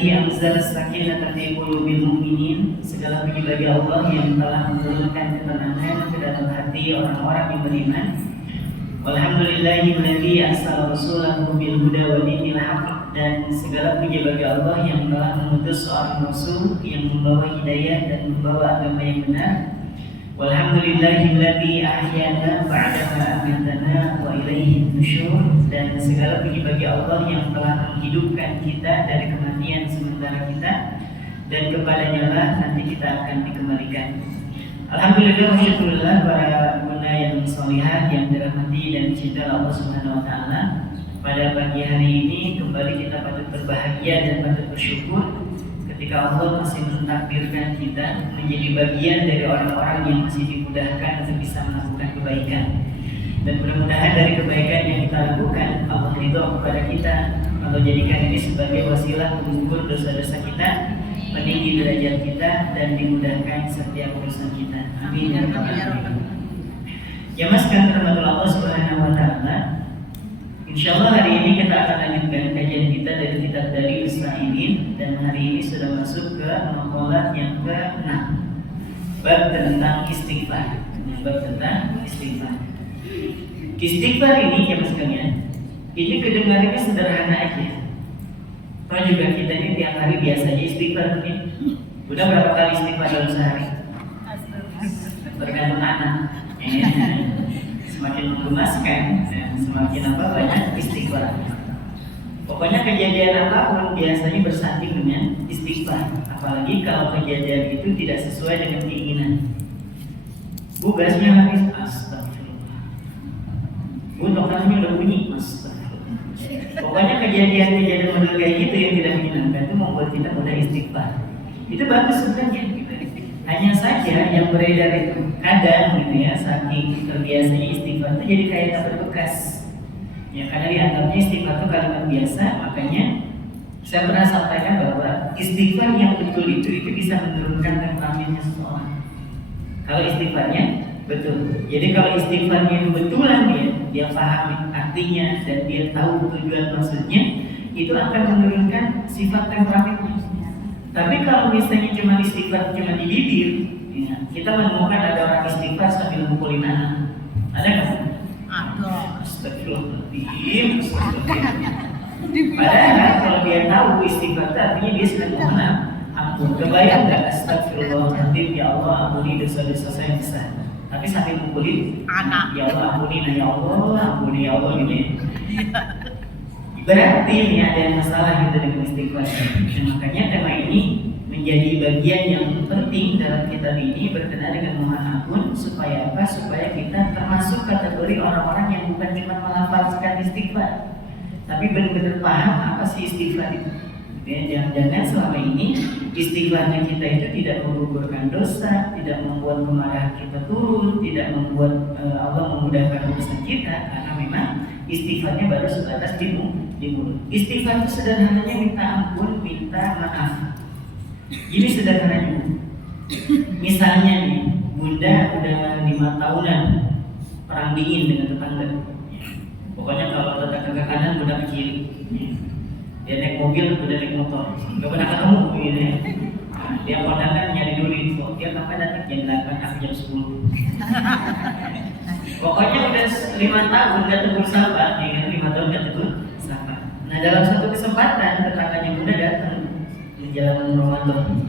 alladzi anzala sakinata fi qulubil mu'minin. Segala puji bagi Allah yang telah menurunkan ketenangan ke dalam hati orang-orang yang beriman. Walhamdulillahilladzi arsala rasulahu bil huda wa dinil haqq. Dan segala puji bagi Allah yang telah mengutus seorang rasul yang membawa hidayah dan membawa agama yang benar. Walhamdulillahilladzi ahyana ba'da amatana wa ilaihi nusyur. Dan segala puji bagi Allah yang telah menghidupkan kita dari kematian sementara kita, dan kepadanya lah nanti kita akan dikembalikan. Alhamdulillah wa syukurillah para bunda yang salihah yang dirahmati dan dicintai Allah Subhanahu wa taala. Pada pagi hari ini kembali kita patut berbahagia dan patut bersyukur ketika Allah masih mentakdirkan kita menjadi bagian dari orang-orang yang masih dimudahkan untuk bisa melakukan kebaikan. Dan mudah-mudahan dari kebaikan yang kita lakukan, Allah ridho kepada kita. Allah jadikan ini sebagai wasilah mengukur dosa-dosa kita, meninggi derajat kita, dan dimudahkan setiap urusan kita. Amin ya rabbal alamin. Ya mas, rahmatullah Allah Subhanahu wa taala. Insyaallah hari ini kita akan lanjutkan kajian kita dari kitab dari Israilin, dan hari ini sudah masuk ke maqalah yang ke-6, bab tentang istighfar. Bab tentang istighfar. Istighfar ini ya mas kalian, ini kedengarannya sederhana aja. Toh juga kita ini tiap hari biasanya istighfar ini. Udah berapa kali istighfar dalam sehari? Bergantung anak. Semakin menggemaskan, semakin banyak istighfar. Pokoknya kejadian apapun biasanya bersanding dengan istighfar. Apalagi kalau kejadian itu tidak sesuai dengan keinginan. Bu, gasnya habis, astagfirullah. Bu, tokannya udah bunyi, astagfirullah. Pokoknya kejadian-kejadian model kayak gitu yang tidak menyenangkan itu membuat kita mudah istighfar. Itu bagus sebenarnya gitu. Hanya saja yang beredar itu kadang gitu ya, saking terbiasanya istighfar itu jadi kayak tak berbekas. Ya karena dianggapnya istighfar itu kalimat biasa, makanya saya pernah sampaikan bahwa istighfar yang betul itu bisa menurunkan temperamennya seseorang. Kalau istighfarnya betul. Jadi kalau istighfarnya itu betulan dia pahami artinya dan dia tahu tujuan maksudnya, itu akan menurunkan sifat temperamennya. Tapi kalau misalnya cuma istighfar cuma di bibir, ya, kita menemukan ada orang istighfar sambil mukulin anak. Ada nggak? Ada. Astagfirullahaladzim. Padahal kalau dia tahu istighfar artinya dia sedang mohon ampun. Kebayang nggak? Astagfirullahaladzim, ya Allah ampuni dosa-dosa saya besar. Tapi sambil mukulin anak. Ya Allah ampuni, ya Allah ampuni, ya Allah gini. Berarti ini ada yang masalah gitu dengan istighfar. Dan makanya tema ini menjadi bagian yang penting dalam kitab ini berkenaan dengan mohon ampun. Supaya apa? Supaya kita termasuk kategori orang-orang yang bukan cuma melafazkan istighfar, tapi benar-benar paham apa sih istighfar itu. Ya, jangan-jangan selama ini istighfarnya kita itu tidak menggugurkan dosa, tidak membuat kemarahan kita turun, tidak membuat Allah memudahkan urusan kita, karena memang istighfarnya baru sebatas di mulut. Istighfar itu sederhananya minta ampun, minta maaf. Ini sederhananya. Misalnya nih, bunda udah 5 tahunan perang dingin dengan tetangga. Pokoknya kalau tetangga kanan bunda ke kiri, dia naik mobil, bunda naik motor, gak pernah ketemu gitu ya. Dia kondangan nyari dulu info, dia kapan datang jam 8, aku jam 10. Pokoknya udah 5 tahun gak tegur sapa, ya kan, 5 tahun gak tegur sapa. Nah dalam satu kesempatan tetangganya bunda datang menjelang Ramadan.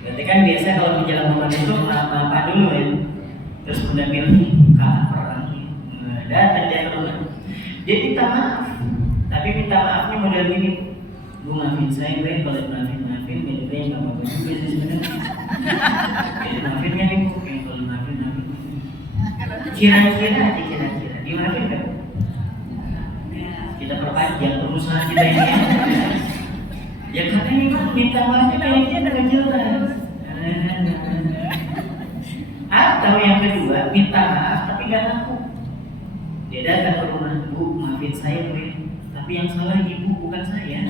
Berarti kan biasa kalau menjelang Ramadan itu apa dulu ya. Terus bunda bilang, kalah perang. Datang dia ke rumah. Dia minta maaf, tapi minta maafnya model gini. Bu maafin saya, gue kalau maafin, beda yang gak apa-apa juga sih sebenarnya. Jadi maafin kan ibu, kalau maafin. Kira-kira dimaafin kan? Kita perpanjang perusahaan kita ini. Ya karena ini kan minta maaf kayaknya dengan jelas. Atau yang kedua, minta maaf tapi gak ngaku. Dia datang ke rumah, Bu maafin saya gue, tapi yang salah ibu bukan saya.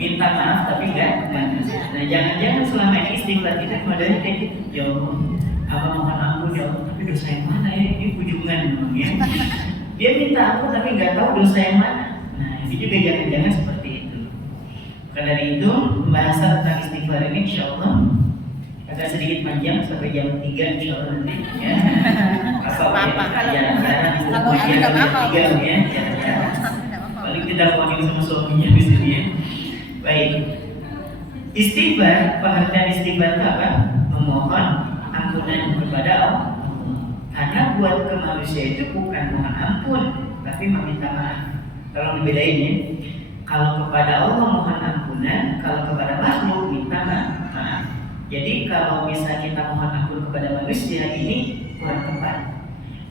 Minta maaf tapi gak ngaku. Nah jangan-jangan selama ini istighfar kita modelnya kayak gitu. Ya Allah, abang mohon ampun ya Allah, tapi dosa yang mana ya? Ini ujungan memang ya. Dia minta ampun tapi nggak tahu dosa yang mana. Nah ini juga jangan-jangan seperti itu. Karena itu pembahasan tentang istighfar ini insyaallah agak sedikit panjang sampai jam 3 insyaallah nanti ya. Apa-apa kalau jam 3 ya. Paling kita ngomongin sama suaminya di sini ya. Baik. Istighfar, pengertian istighfar itu apa? Memohon ampunan kepada Allah. Karena buat ke manusia itu bukan mohon ampun, tapi meminta maaf. Kalau dibedain ya, kalau kepada Allah mohon ampunan, kalau kepada makhluk minta maaf. Jadi kalau misalnya kita mohon ampun kepada manusia ini kurang tepat.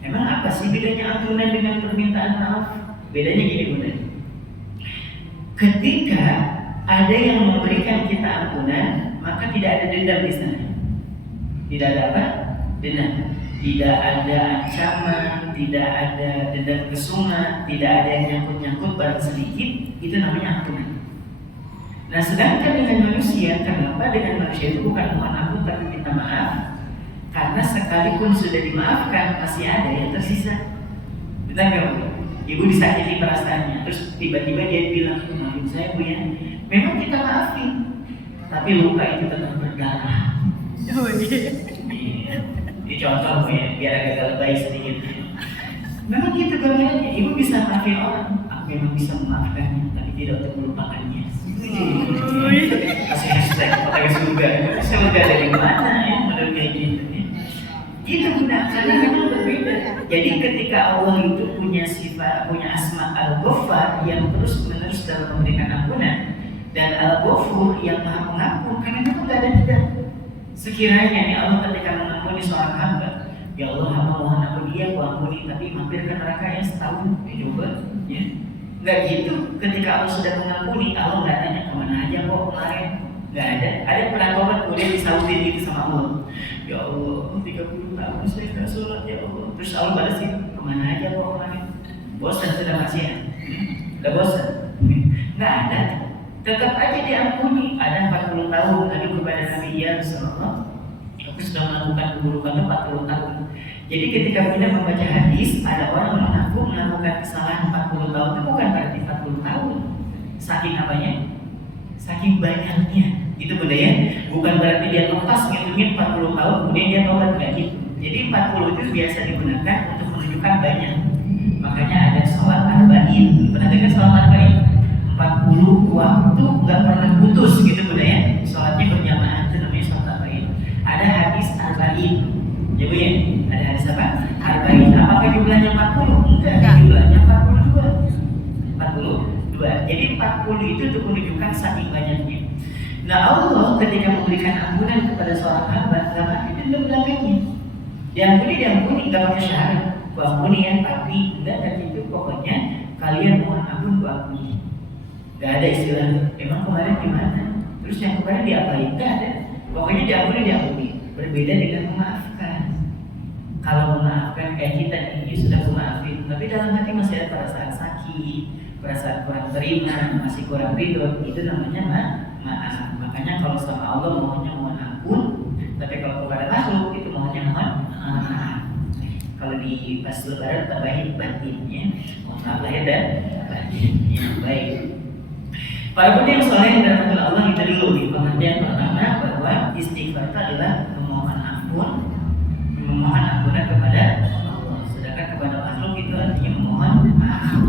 Emang apa sih bedanya ampunan dengan permintaan maaf? Bedanya gini bunda. Ketika ada yang memberikan kita ampunan, maka tidak ada dendam di sana. Tidak ada apa? Dendam. Tidak ada ancaman, tidak ada dendam kesungan, tidak ada yang nyangkut-nyangkut barang sedikit, itu namanya ampunan. Nah sedangkan dengan manusia, kenapa dengan manusia itu bukan mohon ampun tapi minta maaf? Karena sekalipun sudah dimaafkan masih ada yang tersisa. Benar nggak Bu? Ibu disakiti perasaannya, terus tiba-tiba dia bilang, maafin saya Bu ya. Memang kita maafin, tapi luka itu tetap berdarah. Oh iya. Ini contoh ya, biar agak lebay sedikit. Memang gitu gambarnya, ibu bisa maafin orang, aku memang bisa memaafkannya, tapi tidak untuk melupakannya. Kasih hashtag pakai surga, surga dari mana ya, model kayak gitu ya. Itu benar, karena memang berbeda. Jadi ketika Allah itu punya sifat, punya asma al-Ghaffar yang terus-menerus dalam memberikan ampunan, dan al-Ghafur yang maha pengampun, karena itu tidak ada tidak. Sekiranya nih Allah ketika mengampuni seorang hamba, ya Allah hamba mohon ampun dia, aku ampuni, tapi mampir ke neraka yang setahun, coba, ya. Nggak gitu, ketika Allah sudah mengampuni, Allah nggak tanya kemana aja kok kemarin, nggak ada. Ada yang pernah tobat kemudian disautin gitu sama Allah, ya Allah 30 tahun saya nggak sholat ya Allah, terus Allah balasin kemana aja kok kemarin, bosan sudah maksiat, nggak bosan, nggak ada. Tetap aja diampuni. Ada 40 tahun lalu kepada Nabi ya Rasulullah, aku sudah melakukan keburukan itu 40 tahun. Jadi ketika kita membaca hadis, ada orang mengaku melakukan kesalahan 40 tahun itu bukan berarti 40 tahun. Saking apanya? Saking banyaknya. Itu budaya. Bukan berarti dia lepas ngitungin 40 tahun kemudian dia tobat, enggak gitu. Jadi 40 itu biasa digunakan untuk menunjukkan banyak. Makanya ada sholat arba'in. Pernah dengar sholat arba'in? 40 waktu nggak pernah putus gitu budaya. Sholatnya berjamaah itu namanya sholat arba'in. Ada hadis arba'in. Ya Bu ya? Ada hadis apa? Arba'in. Apakah jumlahnya 40? Enggak, jumlahnya 42. Jadi 40 itu untuk menunjukkan saking banyaknya. Nah Allah ketika memberikan ampunan kepada seorang hamba, nggak pakai dendam belakangnya. Diampuni nggak pakai syarat. Ku ampuni ya, tapi enggak, dan itu pokoknya kalian mohon ampun ku ampuni. Gak ada istilah, emang kemarin gimana? Terus yang kemarin diapain? Gak ada. Pokoknya diampuni. Berbeda dengan memaafkan. Kalau memaafkan kayak kita ini sudah memaafin, tapi dalam hati masih ada perasaan sakit, perasaan kurang terima, masih kurang ridho, itu namanya maaf. Makanya kalau sama Allah mohonnya mohon ampun, tapi kalau kepada makhluk itu mohonnya mohon maaf. Kalau di pas lebaran tambahin batinnya, mohon maaf lahir dan batin. Baik. Para bunda yang soleh dan rahmat Allah itu dulu di pengertian pertama bahwa istighfar itu adalah memohon ampunan kepada Allah. Sedangkan kepada makhluk itu artinya memohon maaf.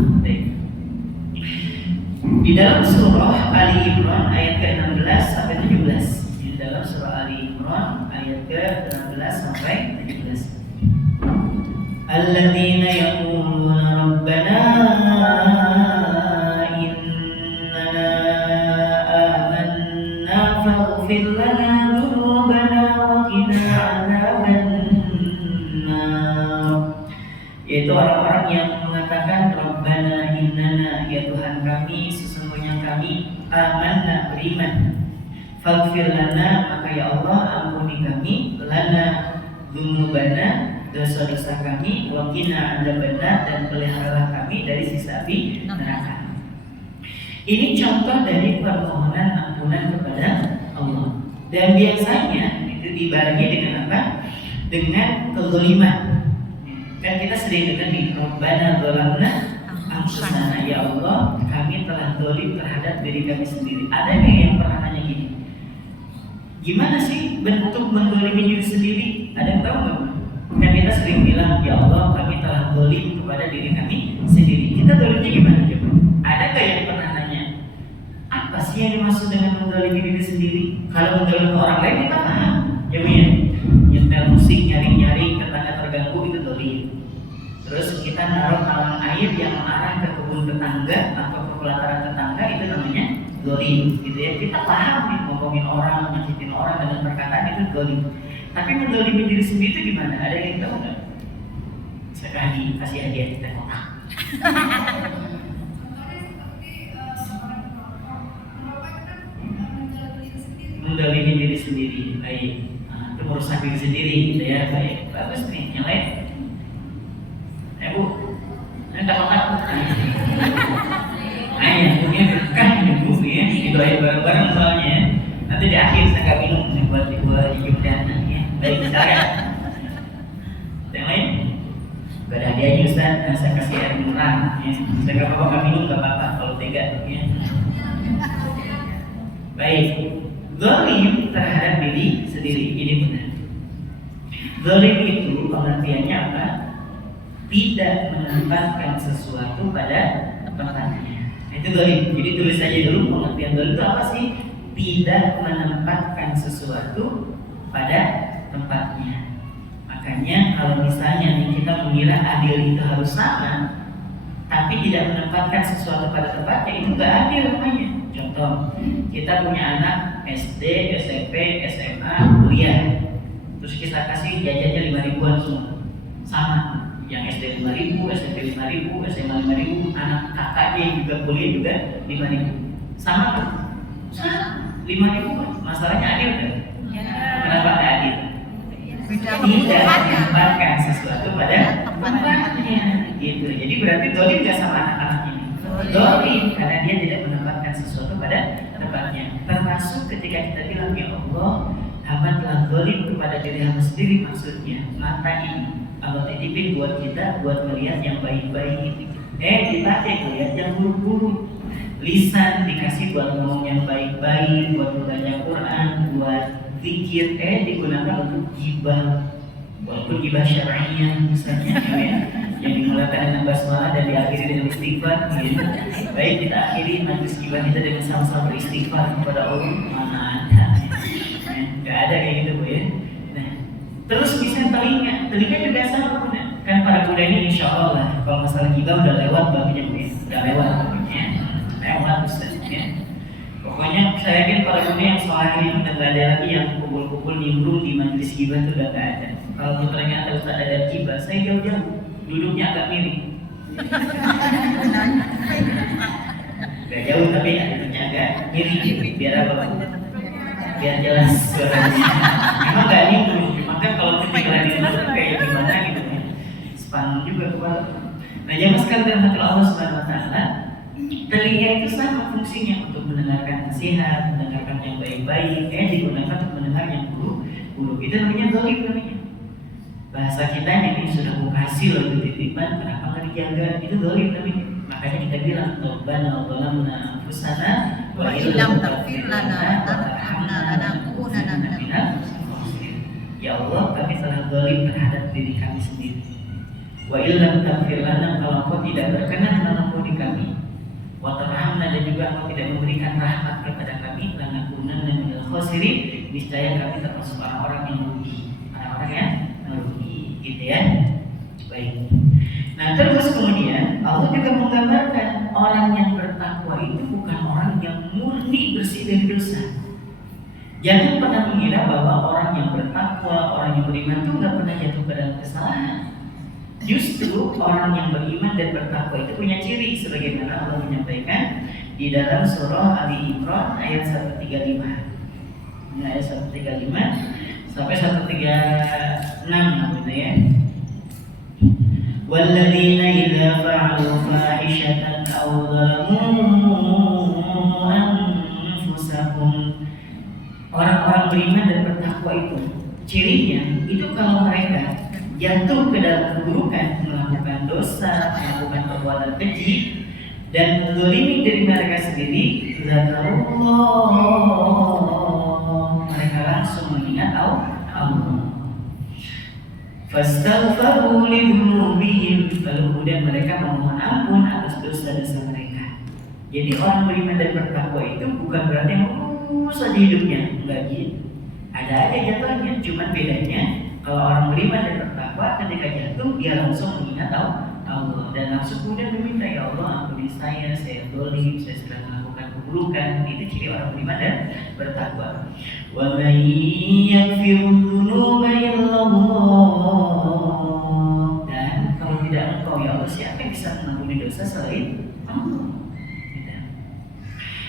Di dalam surah Ali Imran ayat ke-16 sampai 17. Di dalam surah Ali Imran ayat ke-16 sampai 17. Alladzina yaquluna rabbana faghfir lana dzunubana wa qina adzabannar. Yaitu orang-orang yang mengatakan Rabbana innana, ya Tuhan kami sesungguhnya kami amanna, beriman. Faghfir lana, maka ya Allah ampuni kami, lana dzunubana, dosa-dosa kami, wa qina adzabannar, dan peliharalah kami dari siksa api neraka. Ini contoh dari permohonan ampunan kepada Allah. Dan biasanya itu dibarengi dengan apa? Dengan kezaliman. Kan kita sering dengar nih, Rabbana dzalamna anfusana, ya Allah kami telah zalim terhadap diri kami sendiri. Ada nggak yang pernah nanya gini? Gimana sih bentuk menzalimi diri sendiri? Ada yang tahu nggak? Kan kita sering bilang, ya Allah kami telah zalim kepada diri kami sendiri. Kita zalimnya gimana coba? Ada nggak yang pernah nanya? Apa sih yang dimaksud dengan menzalimi diri sendiri? Kalau menzalimi orang lain kita paham, ya Bu ya. Nyetel musik, nyari-nyari, tetangga terganggu itu zalim. Terus kita naruh talang air yang mengarah ke kebun tetangga atau ke pelataran tetangga, itu namanya zalim, gitu ya. Kita paham nih, ngomongin orang, nyakitin orang dengan perkataan itu zalim. Tapi menzalimi diri sendiri itu gimana? Ada yang tahu nggak? Sekali kasih hadiah kita kotak. Menzalimi diri sendiri, baik. Itu merusak diri sendiri, gitu ya. Baik, bagus nih. Yang lain? Bu, ini takut-takut. Ayah, punya berkah ini Bu ya. Didoain bareng-bareng soalnya ya. Nanti di akhir saya nggak minum nih buat hidup dana ya. Baik, silakan. Yang lain? Gak ada hadiahnya Ustaz, saya kasih air murah ya. Saya nggak apa-apa nggak minum, nggak apa-apa kalau tega ya. Baik, zalim terhadap diri sendiri ini benar. Zalim itu pengertiannya apa? Tidak menempatkan sesuatu pada tempatnya. Itu zalim. Jadi tulis saja dulu pengertian zalim itu apa sih? Tidak menempatkan sesuatu pada tempatnya. Makanya kalau misalnya nih kita mengira adil itu harus sama, tapi tidak menempatkan sesuatu pada tempatnya, itu nggak adil namanya. Contoh, kita punya anak SD, SMP, SMA, kuliah, terus kita kasih jajannya 5.000-an semua, sama. Yang SD 5.000, SMP 5.000, SMA 5.000, anak kakaknya yang juga kuliah juga 5.000, sama kan? Sama, 5.000. Masalahnya adil kan? Kenapa nggak adil? Tidak menempatkan sesuatu pada tempatnya, gitu. Jadi berarti zalim nggak sama anak-anaknya. Zalim karena dia tidak menempatkan sesuatu pada tempatnya. Termasuk ketika kita bilang, ya Allah, hamba telah zalim kepada diri hamba sendiri, maksudnya mata ini Allah titipin buat kita, buat melihat yang baik-baik. Dipakai melihat yang buruk-buruk. Lisan dikasih buat ngomong yang baik-baik, buat membaca Quran, buat zikir. Digunakan untuk gibah. Walaupun gibah syar'iyah misalnya, ya, yang dimulakan dengan basmalah dan diakhiri dengan istighfar. Gitu. Baik, kita akhiri majlis gibah kita dengan sama-sama beristighfar kepada Allah. Mana ada? Gak ada kayak gitu Bu ya. Terus bisa telinga juga sama Bunda. Kan para Bunda ini insya Allah kalau masalah gibah udah lewat babnya Bu ya. Udah lewat babnya. Lewat Ustaz ya. Pokoknya saya yakin para Bunda yang soal ini udah gak ada lagi yang kumpul-kumpul nimbrung di majelis gibah itu udah gak ada. Kalau ternyata Ustaz ada gibah, saya jauh-jauh duduknya agak miring. Gak jauh tapi duduknya agak miring biar apa? Biar jelas suaranya. Emang gak nimbrung. Maka kalau ketinggalan itu kayak gimana gitu ya, spam juga kepala. Nah jamaah sekalian hati Allah Subhanahu Wa Taala, telinga itu sama fungsinya untuk mendengarkan nasihat, mendengarkan yang baik-baik, digunakan untuk mendengar yang buruk. Itu namanya zalim namanya. Bahasa kita ini sudah mengkasih lalu titipan, kenapa nggak dijaga? Itu zalim namanya. Makanya kita bilang, Rabbana zalamna anfusana wa illam taghfir lana wa tarhamna lanakunanna minal. Ya Allah, kami telah zalim terhadap diri kami sendiri. Wa illam taghfir lana, kalau Engkau tidak berkenan mengampuni kami, wa tarhamna, dan juga Engkau tidak memberikan rahmat kepada kami, lanakunanna minal khasirin, niscaya kami termasuk orang-orang yang merugi. Orang-orang yang merugi, gitu ya. Baik. Nah, terus kemudian Allah juga menggambarkan orang yang bertakwa itu bukan orang yang murni bersih dari dosa. Jangan pernah mengira bahwa orang yang bertakwa, orang yang beriman itu nggak pernah jatuh ke dalam kesalahan. Justru orang yang beriman dan bertakwa itu punya ciri, sebagaimana Allah menyampaikan di dalam surah Ali Imran ayat 135. Ini ayat 135 sampai 136 gitu ya. Walladzina idza fa'alu fahishatan aw dhalamu anfusahum. Orang-orang beriman dan bertakwa itu cirinya itu kalau mereka jatuh ke dalam keburukan, melakukan dosa, melakukan perbuatan keji, dan menzalimi diri mereka sendiri, zakarullah, mereka langsung mengingat Allah. Fastaghfaru lidhunubihim, lalu kemudian mereka memohon ampun atas dosa-dosa mereka. Jadi orang beriman dan bertakwa itu bukan berarti lurus saja hidupnya, enggak gitu. Ada aja jatuhnya, cuman bedanya kalau orang beriman dan bertakwa ketika jatuh dia langsung mengingat Allah dan langsung kemudian meminta, ya Allah ampuni saya zalim, saya sudah melakukan keburukan. Itu ciri orang beriman dan bertakwa. Wa may yaghfiru dzunuba illallah, dan kalau tidak engkau ya Allah, siapa yang bisa mengampuni dosa selain Allah?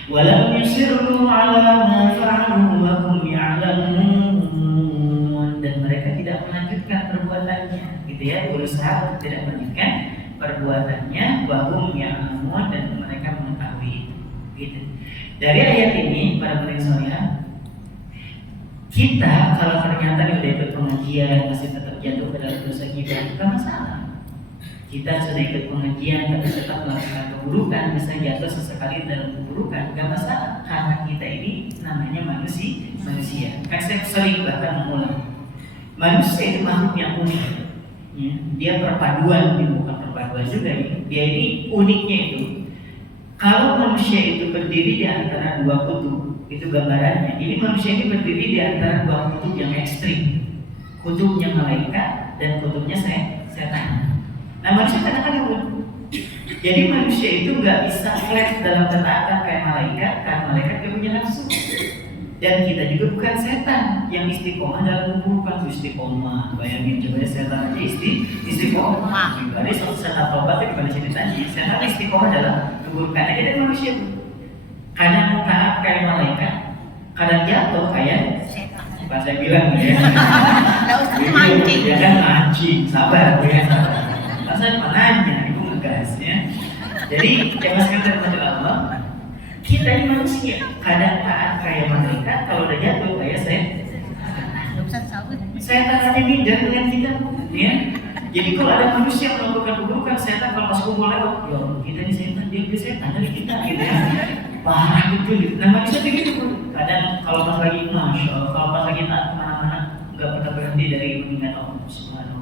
Walam yusirru ala ma fa'alu wa hum ya'lamun, dan mereka tidak melanjutkan perbuatannya, gitu ya, berusaha tidak melanjutkan perbuatannya, wa hum ya'lamun, dan mereka mengetahui, gitu. Dari ayat ini para pendengar, kita kalau ternyata udah ikut pengajian masih tetap jatuh ke dalam dosa kita, bukan masalah. Kita sudah ikut pengajian tapi tetap melakukan keburukan, bisa jatuh sesekali dalam keburukan, gak masalah, karena kita ini namanya manusia. Kan saya sering bahkan mengulang, manusia itu makhluk yang unik, ya. Dia perpaduan, bukan perpaduan juga ya. Dia ini uniknya itu, kalau manusia itu berdiri di antara dua kutub, itu gambarannya. Ini manusia ini berdiri di antara dua kutub yang ekstrim, kutubnya malaikat dan kutubnya setan. Nah manusia kadang-kadang unik. Jadi manusia itu nggak bisa flat dalam ketaatan kayak malaikat, karena malaikat gak punya nafsu. Dan kita juga bukan setan yang istiqomah dalam keburukan. Istiqomah, bayangin coba ya, setan aja istiqomah. Ibadah suatu setan tobat itu pada ceritanya. Setan istiqomah dalam keburukan aja, dan manusia kadang taat kayak malaikat, kadang jatuh kayak setan. Pas saya bilang ya, mancing. Ya kan mancing, sabar ya. Saya mananya, ibu ngegas ya. Jadi jangan sekedar macam Allah. Kita ini manusia, kadang taat kayak malaikat, kalau udah jatuh kayak setan aja minder dengan kita, ya. Jadi kalau ada manusia melakukan keburukan, setan kalau masuk kumpul lewat, ya kita ini setan, dia setan dari kita, gitu ya. Parah betul. Nah manusia begitu. Kadang kalau pas lagi masya Allah, kalau pas lagi taat kemana-mana, nggak pernah berhenti dari mengingat Allah Subhanahu.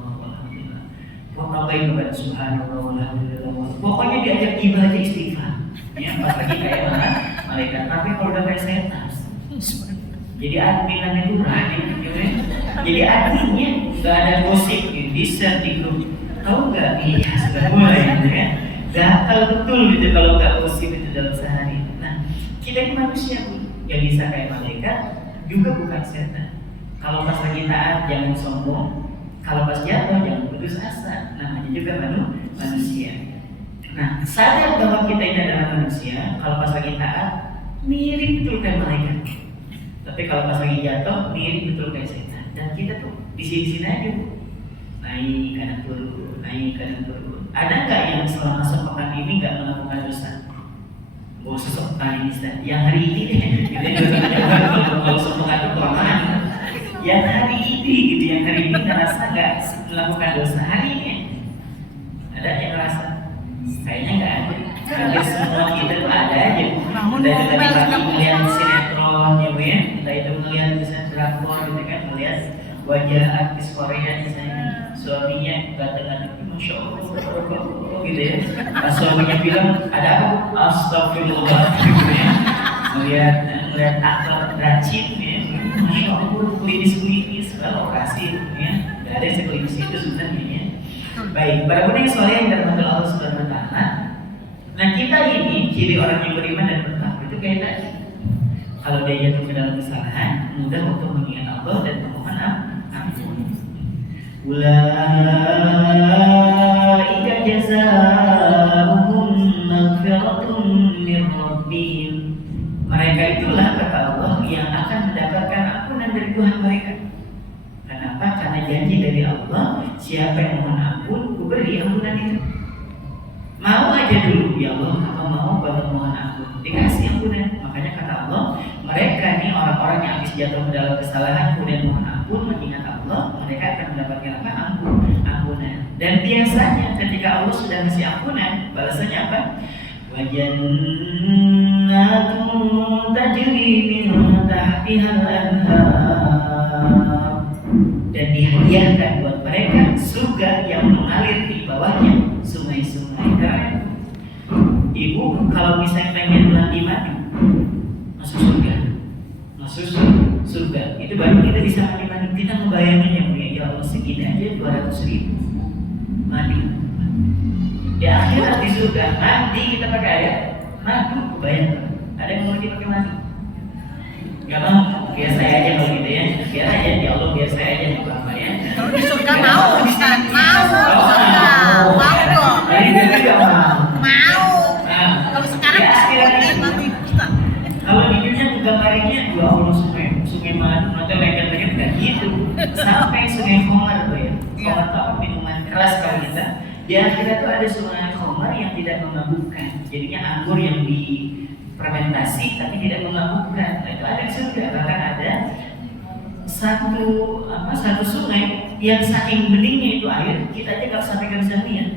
Ngapain kepada Subhanallah walhamdulillah. Pokoknya diajak ibadah istighfar. Ya, pas lagi kayak malaikat. Tapi kalau udah kayak setan, jadi adminannya itu berani. Jadi adminnya nggak ada gosip di share di grup. Tahu nggak? Iya sudah mulai, ya. Gatal betul gitu kalau nggak gosip itu dalam sehari. Nah, kita ini manusia yang bisa kayak malaikat, juga bukan setan. Kalau pas lagi taat jangan sombong. Kalau pas jatuh jangan putus asa, namanya juga manusia. Nah, sadar bahwa kita ini adalah manusia. Kalau pas lagi taat, mirip betul kayak malaikat. Tapi kalau pas lagi jatuh, mirip betul kayak setan. Dan kita tuh di sini aja, naik kanan turun, naik kanan turun. Ada nggak yang selama sepekan ini nggak melakukan dosa? Oh, sepekan ini, yang hari ini deh. Kalau sepekan itu kelamaan. Yang hari ini gitu, yang hari ini ngerasa nggak melakukan dosa hari ini. Ada yang ngerasa? Kayaknya nggak ada. Hampir semua kita tuh ada aja. Entah itu tadi pagi melihat sinetron, ya, entah itu melihat misalnya drakor, gitu kan, melihat wajah artis Korea misalnya, suaminya ganteng-ganteng, masya Allah, gitu ya. Pas suaminya bilang ada apa? Astagfirullah, gitu ya. Melihat aktor rajin, ya. Masya Allah, klinis lokasi, ya. Gak ada yang seklinis itu sebenarnya, ya. Baik, para pendengar sekalian yang dirahmati Allah Subhanahu wa Ta'ala. Nah, kita ini ciri orang yang beriman dan bertakwa itu kayak tadi. Kalau dia jatuh ke dalam kesalahan, mudah untuk mengingat Allah dan memohon ampun. Ulaika jazaohum maghfiratun min rabbihim. Mereka itulah kata Allah yang akan mendapatkan ampunan dari Tuhan mereka. Kenapa? Karena janji dari Allah, siapa yang mohon ampun, ku beri ampunan itu. Mau aja dulu, ya Allah, apa mau banget mohon ampun, dikasih ampunan. Makanya kata Allah, mereka nih orang-orang yang habis jatuh ke dalam kesalahan kemudian mohon ampun, mengingat Allah, mereka akan mendapatkan apa? Ampunan. Dan biasanya ketika Allah sudah kasih ampunan, balasannya apa? Wajannatun tajri min tahtihal anhar, dan dihadiahkan buat mereka surga yang mengalir di bawahnya sungai-sungai. Karena ibu kalau misalnya pengen mati masuk surga, itu baru kita bisa mati. Kita membayanginnya, ya Allah, segini aja 200.000 mati. Di akhirat di surga mati kita pakai air madu, kebayang. Ada yang mau pakai madu? Gak mau, biar saya aja kalau gitu ya. Biar aja, ya Allah, biar saya aja yang apa ya. Kalau di surga mau, Ustaz. Mau surga. Mau dong. Ini juga mau. Mau. Kalau sekarang Ya, akhirat nanti Ustaz. kalau di dunia juga kayaknya dua Allah sungai madu, atau lengket-lengket kayak gitu. Sampai sungai Khomar tuh ya. Khomar itu apa, minuman keras kalau kita. Di akhirat tuh ada sungai Khomar yang tidak memabukkan. Jadinya anggur yang difermentasi tapi tidak memabukkan. Nah, itu ada di surga. Bahkan ada satu sungai yang saking beningnya itu air, kita aja kalau sampai nggak bisa lihat.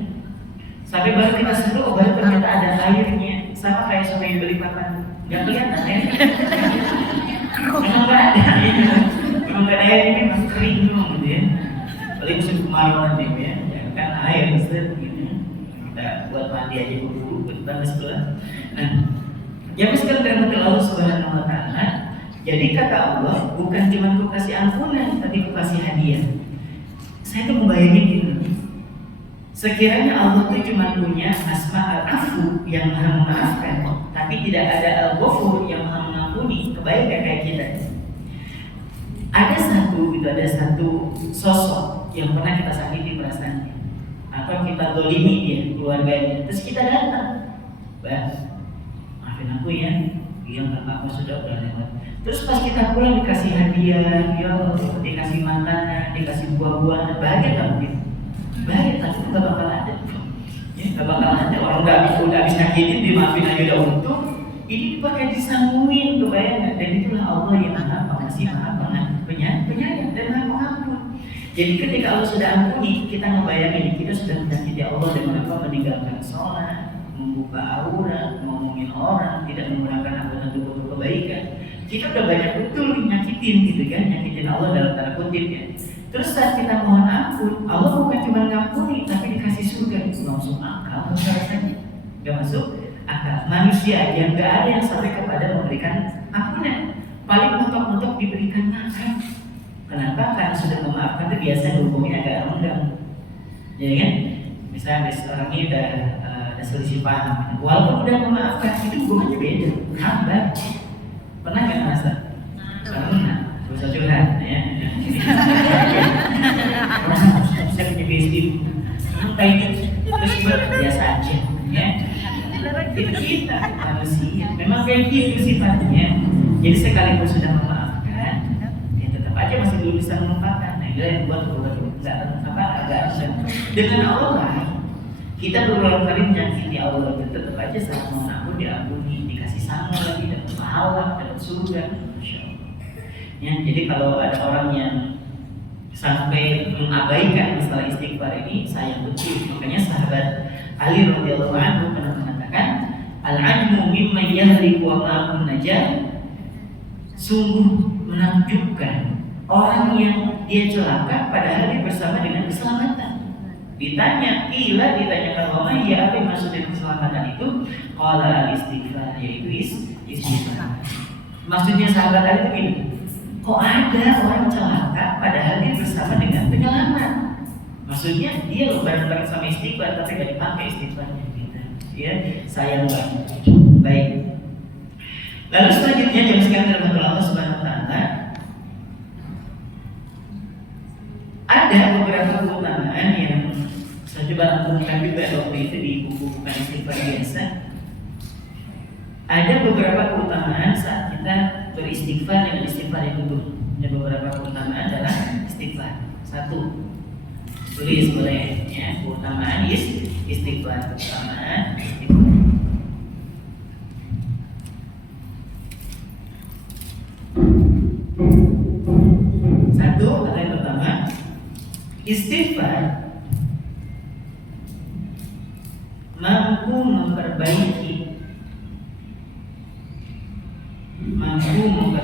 Sampai baru kita sentuh, baru ternyata ada airnya. Sama kayak sungai Balikpapan, nggak kelihatan airnya. Memang nggak ada gitu. Memang nggak ada airnya, memang kering gitu ya. Paling musim kemarau nanti ya. Kan air gitu. Kita buat mandi aja dulu, kita sebelah. Nah, ya misalkan terhadap Allah Subhanahu Wa Taala. Jadi kata Allah, bukan cuma ku kasih ampunan, tapi ku kasih hadiah. Saya tuh membayangin gitu. Sekiranya Allah itu cuma punya asma al-afu yang maha memaafkan, tapi tidak ada al-ghafur yang maha mengampuni. Kebayang gak kayak kita? Ada satu sosok yang pernah kita sakiti perasaannya, atau kita dolimi dia, keluarganya, terus kita datang, bah, maafin aku ya, apa sudah lewat. Terus pas kita pulang dikasih hadiah, ya Allah, dikasih makanan, dikasih buah-buahan, bahagia tak mungkin? Bahagia, tapi itu gak bakal ada. Ya, gak bakal ada. Orang udah habis nyakitin, dimaafin aja udah untung. Ini dipakai disambungin, kebayang. Dan itulah Allah yang maha pengasih, maha penyayang dan maha pengampun. Jadi ketika Allah sudah ampuni, kita ngebayangin kita sudah menyakiti Allah dengan apa? Meninggalkan sholat, membuka aurat, ngomongin orang, tidak menggunakan anggota tubuh kebaikan. Kita udah banyak betul nyakitin gitu kan, nyakitin Allah dalam tanda kutip ya. Terus saat kita mohon ampun, Allah bukan cuma ngampuni, tapi dikasih surga. Itu langsung akal rasanya, gak masuk akal. Manusia aja gak ada yang sampai kepada memberikan ampunan. Paling mentok-mentok diberikan makan. Kenapa? Karena sudah memaafkan itu biasa hukumnya agak renggang, ya kan? Misalnya orang ini udah selisih paham, walaupun udah memaafkan itu hukumnya beda. Hambar. Pernah nggak merasa? Pernah. Bisa curhat, ya. Saya punya bisnis, kayak terus biasa aja, ya. Itu kita manusia, memang kayak gitu sifatnya. Jadi sekalipun sudah memaafkan, ya tetap aja masih belum bisa melupakan. Nah, itu yang buat agak dengan Allah lah. Kita berulang kali menyakiti Allah, tetap aja saat mohon ampun diampuni, dikasih sama lagi, dapat pahala, dapat surga, Masya Allah. Ya, jadi kalau ada orang yang sampai mengabaikan masalah istighfar ini, sayang betul. Makanya sahabat Ali radhiyallahu anhu pernah mengatakan, al-'ajmu mimman yahliku wa ma'ahum najah. Sungguh menakjubkan orang yang dia celaka padahal dia bersama dengan keselamatan. Ditanyakan wama ya, apa yang maksud dari keselamatan itu? Qala al-istighfar, yaitu istighfar. Maksudnya sahabat Ali itu gini, kok ada orang celaka padahal dia bersama dengan penyelamat? Maksudnya dia bareng-bareng sama istighfar tapi gak dipakai istighfarnya gitu. Ya, sayang banget. Baik. Lalu selanjutnya jam sekian dalam Allah Subhanahu wa Ta'ala, ada beberapa keutamaan yang saya coba lakukan juga waktu itu di buku bukan istighfar biasa. Ada beberapa keutamaan saat kita beristighfar dengan istighfar yang betul. Ada beberapa keutamaan adalah istighfar. Satu, tulis boleh ya, keutamaan istighfar. Keutamaan istighfar. Satu, ada yang pertama, istighfar mampu memperbaiki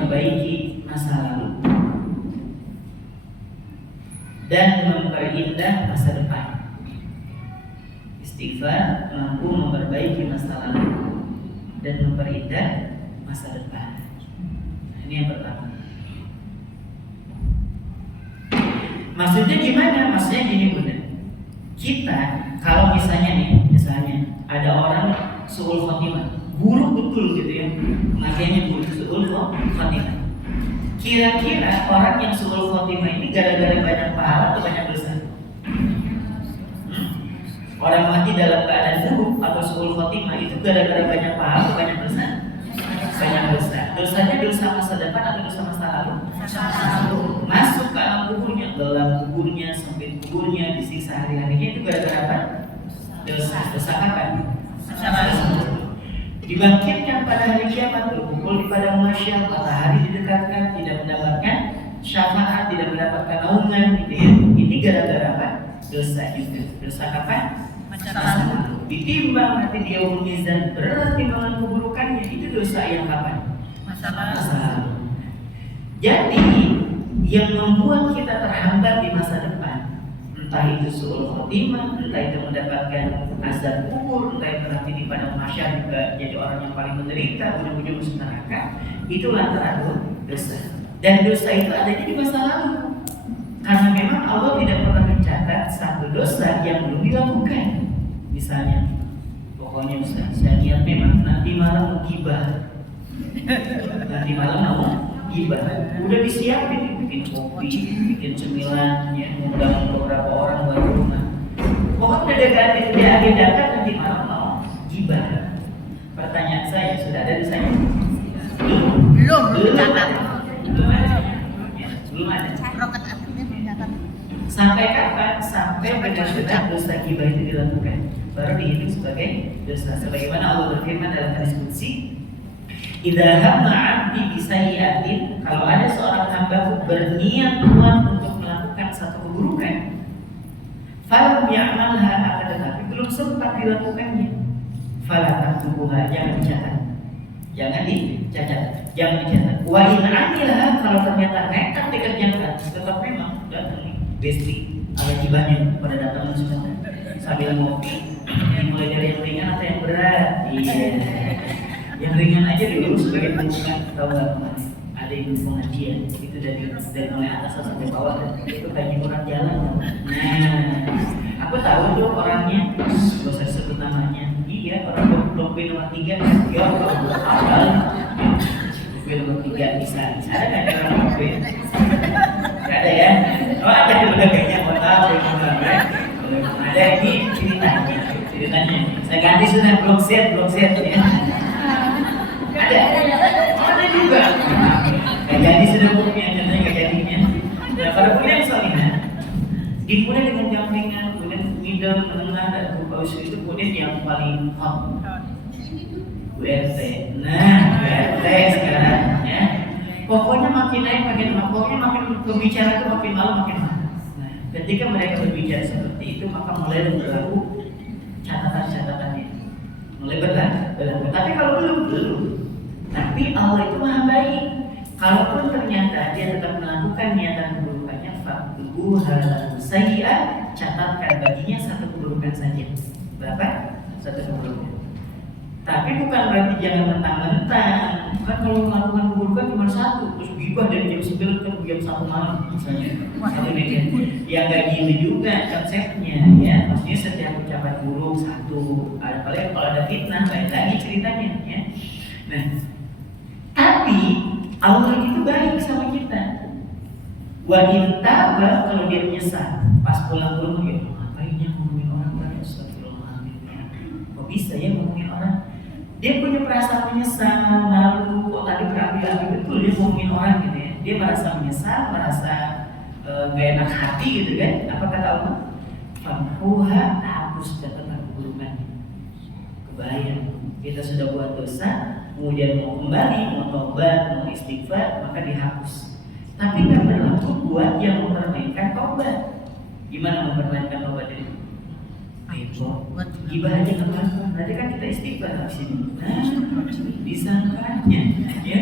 memperbaiki masa lalu dan memperindah masa depan. Istighfar mampu memperbaiki masa lalu dan memperindah masa depan. Ini yang pertama. Maksudnya gimana? Maksudnya gini Bunda. Kita kalau misalnya ada orang suul khotimah, buruk betul gitu ya, makanya buruk suul khotimah. Kira-kira orang yang suul khotimah ini gara-gara banyak pahala atau banyak dosa? Orang mati dalam keadaan buruk atau suul khotimah itu gara-gara banyak pahala atau banyak dosa? Banyak dosa. Dosanya dosa masa depan atau dosa masa lalu? Masuk ke alam kuburnya, dalam kuburnya, sempit kuburnya, disiksa hari-harinya itu gara-gara apa? Dosa. Dosa kapan? Dibangkitkan pada hari kiamat, berkumpul di padang mahsyar, matahari didekatkan, tidak mendapatkan syafaat, tidak mendapatkan naungan, gitu ya. Ini gara-gara apa? Dosa juga. Dosa kapan? Masa lalu. Ditimbang nanti dia mizan, berat timbangan keburukannya, itu dosa yang kapan? Masa lalu. Jadi yang membuat kita terhambat di masa depan, entah itu suul khotimah, entah itu mendapatkan azab kubur, entah itu nanti di padang mahsyar juga jadi orang yang paling menderita, ujung-ujung masuk neraka, itu lantaran dosa. Dan dosa itu adanya di masa lalu. Karena memang Allah tidak pernah mencatat satu dosa yang belum dilakukan. Misalnya, pokoknya Ustaz, saya niat memang nanti malam mau gibah. Nanti malam mau gibah. Udah disiapin, bikin kopi, bikin cemilan, ya, ngundang beberapa orang buat rumah. Pokoknya dia agendakan nanti malam mau gibah. Pertanyaan saya, sudah ada di saya? Belum dicatat. Belum ada. Roket artinya dicatat. Sampai kapan? Sampai benar-benar dosa gibah itu dilakukan, baru dihitung sebagai dosa. Sebagaimana Allah berfirman dalam hadis qudsi, "Idza hamma 'abdi bisayyi'atin", kalau ada seorang hamba berniat kuat untuk melakukan satu keburukan, falam ya'malha, akan tetapi belum sempat dilakukannya, fala taktubuha, jangan dicatat. Jangan dicatat. Wa in 'amilha, kalau ternyata nekat dikerjakan, tetap memang datang nih besti ada gibahnya pada datang semua sambil ngopi, mulai dari yang ringan atau yang berat. Iya. Yang ringan aja dulu sebagai pengunjungan, tahu nggak kemarin ada ibu pengajian itu dari mulai atas sampai bawah, itu kayak orang jalan. Nah, aku tahu tuh orangnya, gak usah sebut namanya. Iya, orang blok B nomor 3. Ya, awal blok B nomor 3 bisa ada nggak orang blok B? Nggak ada ya? Oh ada udah kayaknya mau tahu ada ini ceritanya. Saya ganti sudah blok Z ya. Ada juga. Gak jadi sudah punya, contohnya gak jadinya. Nah, pada kuliah misalnya dimulai dengan jam ringan, kemudian middle, menengah, dan berupa usul itu kemudian yang paling hot URT. Nah, URT sekarang ya. Pokoknya makin naik makin mahal, pokoknya makin berbicara itu makin malam makin mahal. Nah, ketika mereka berbicara seperti itu, maka mulai berlaku catatan-catatannya. Mulai berlaku. Tapi kalau belum. Tapi Allah itu maha baik. Kalaupun ternyata dia tetap melakukan niatan keburukannya, faktubu halahu sayyi'ah, catatkan baginya satu keburukan saja. Berapa? Satu keburukan. Tapi bukan berarti jangan mentang-mentang. Kan kalau melakukan keburukan cuma satu, terus gibah dari jam 9 ke jam 1 malam misalnya. Satu mikir. Ya nggak gitu juga konsepnya, ya. Maksudnya setiap ucapan buruk satu. Apalagi kalau ada fitnah, lain lagi ceritanya, ya. Nah, tapi Allah itu baik sama kita. Wa in taba, kalau dia menyesal pas pulang ke rumah, ya ngapain ya ngomongin orang banyak, astagfirullahaladzim. Kok bisa ya ngomongin orang? Dia punya perasaan menyesal, malu, kok tadi berapi-api betul dia ngomongin orang gitu ya. Dia merasa menyesal, merasa gak enak hati gitu kan. Apa kata Allah? Famhuha, hapus catatan keburukannya. Kebayang kita sudah buat dosa, kemudian mau kembali, mau tobat, mau istighfar, maka dihapus. Tapi kan berlaku buat yang mempermainkan tobat. Gimana mempermainkan tobat ini? Gibah aja nggak apa-apa. Nanti kan kita istighfar di sini. Nah, disangkanya, ya.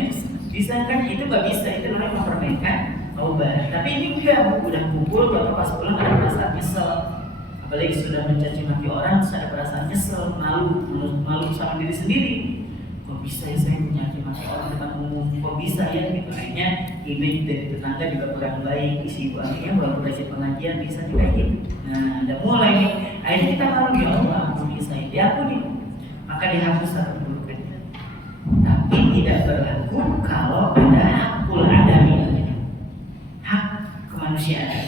Bisa kan? Itu nggak bisa, itu namanya mempermainkan taubat. Tapi ini enggak, udah kumpul, bapak pas pulang ada perasaan nyesel. Apalagi sudah mencaci maki orang, terus ada perasaan nyesel, malu sama diri sendiri. Kok bisa ya saya mencaci maki orang depan umum? Kok bisa ya? Gitu. Akhirnya image dari tetangga juga kurang baik. Isi ibu akhirnya baru belajar pengajian bisa juga gitu. Nah, udah mulai nih. Akhirnya kita malu, ya Allah, ampuni saya. Diampuni, maka dihapus satu keburukannya. Tapi tidak berlaku kalau ada hakul adami, hak kemanusiaan.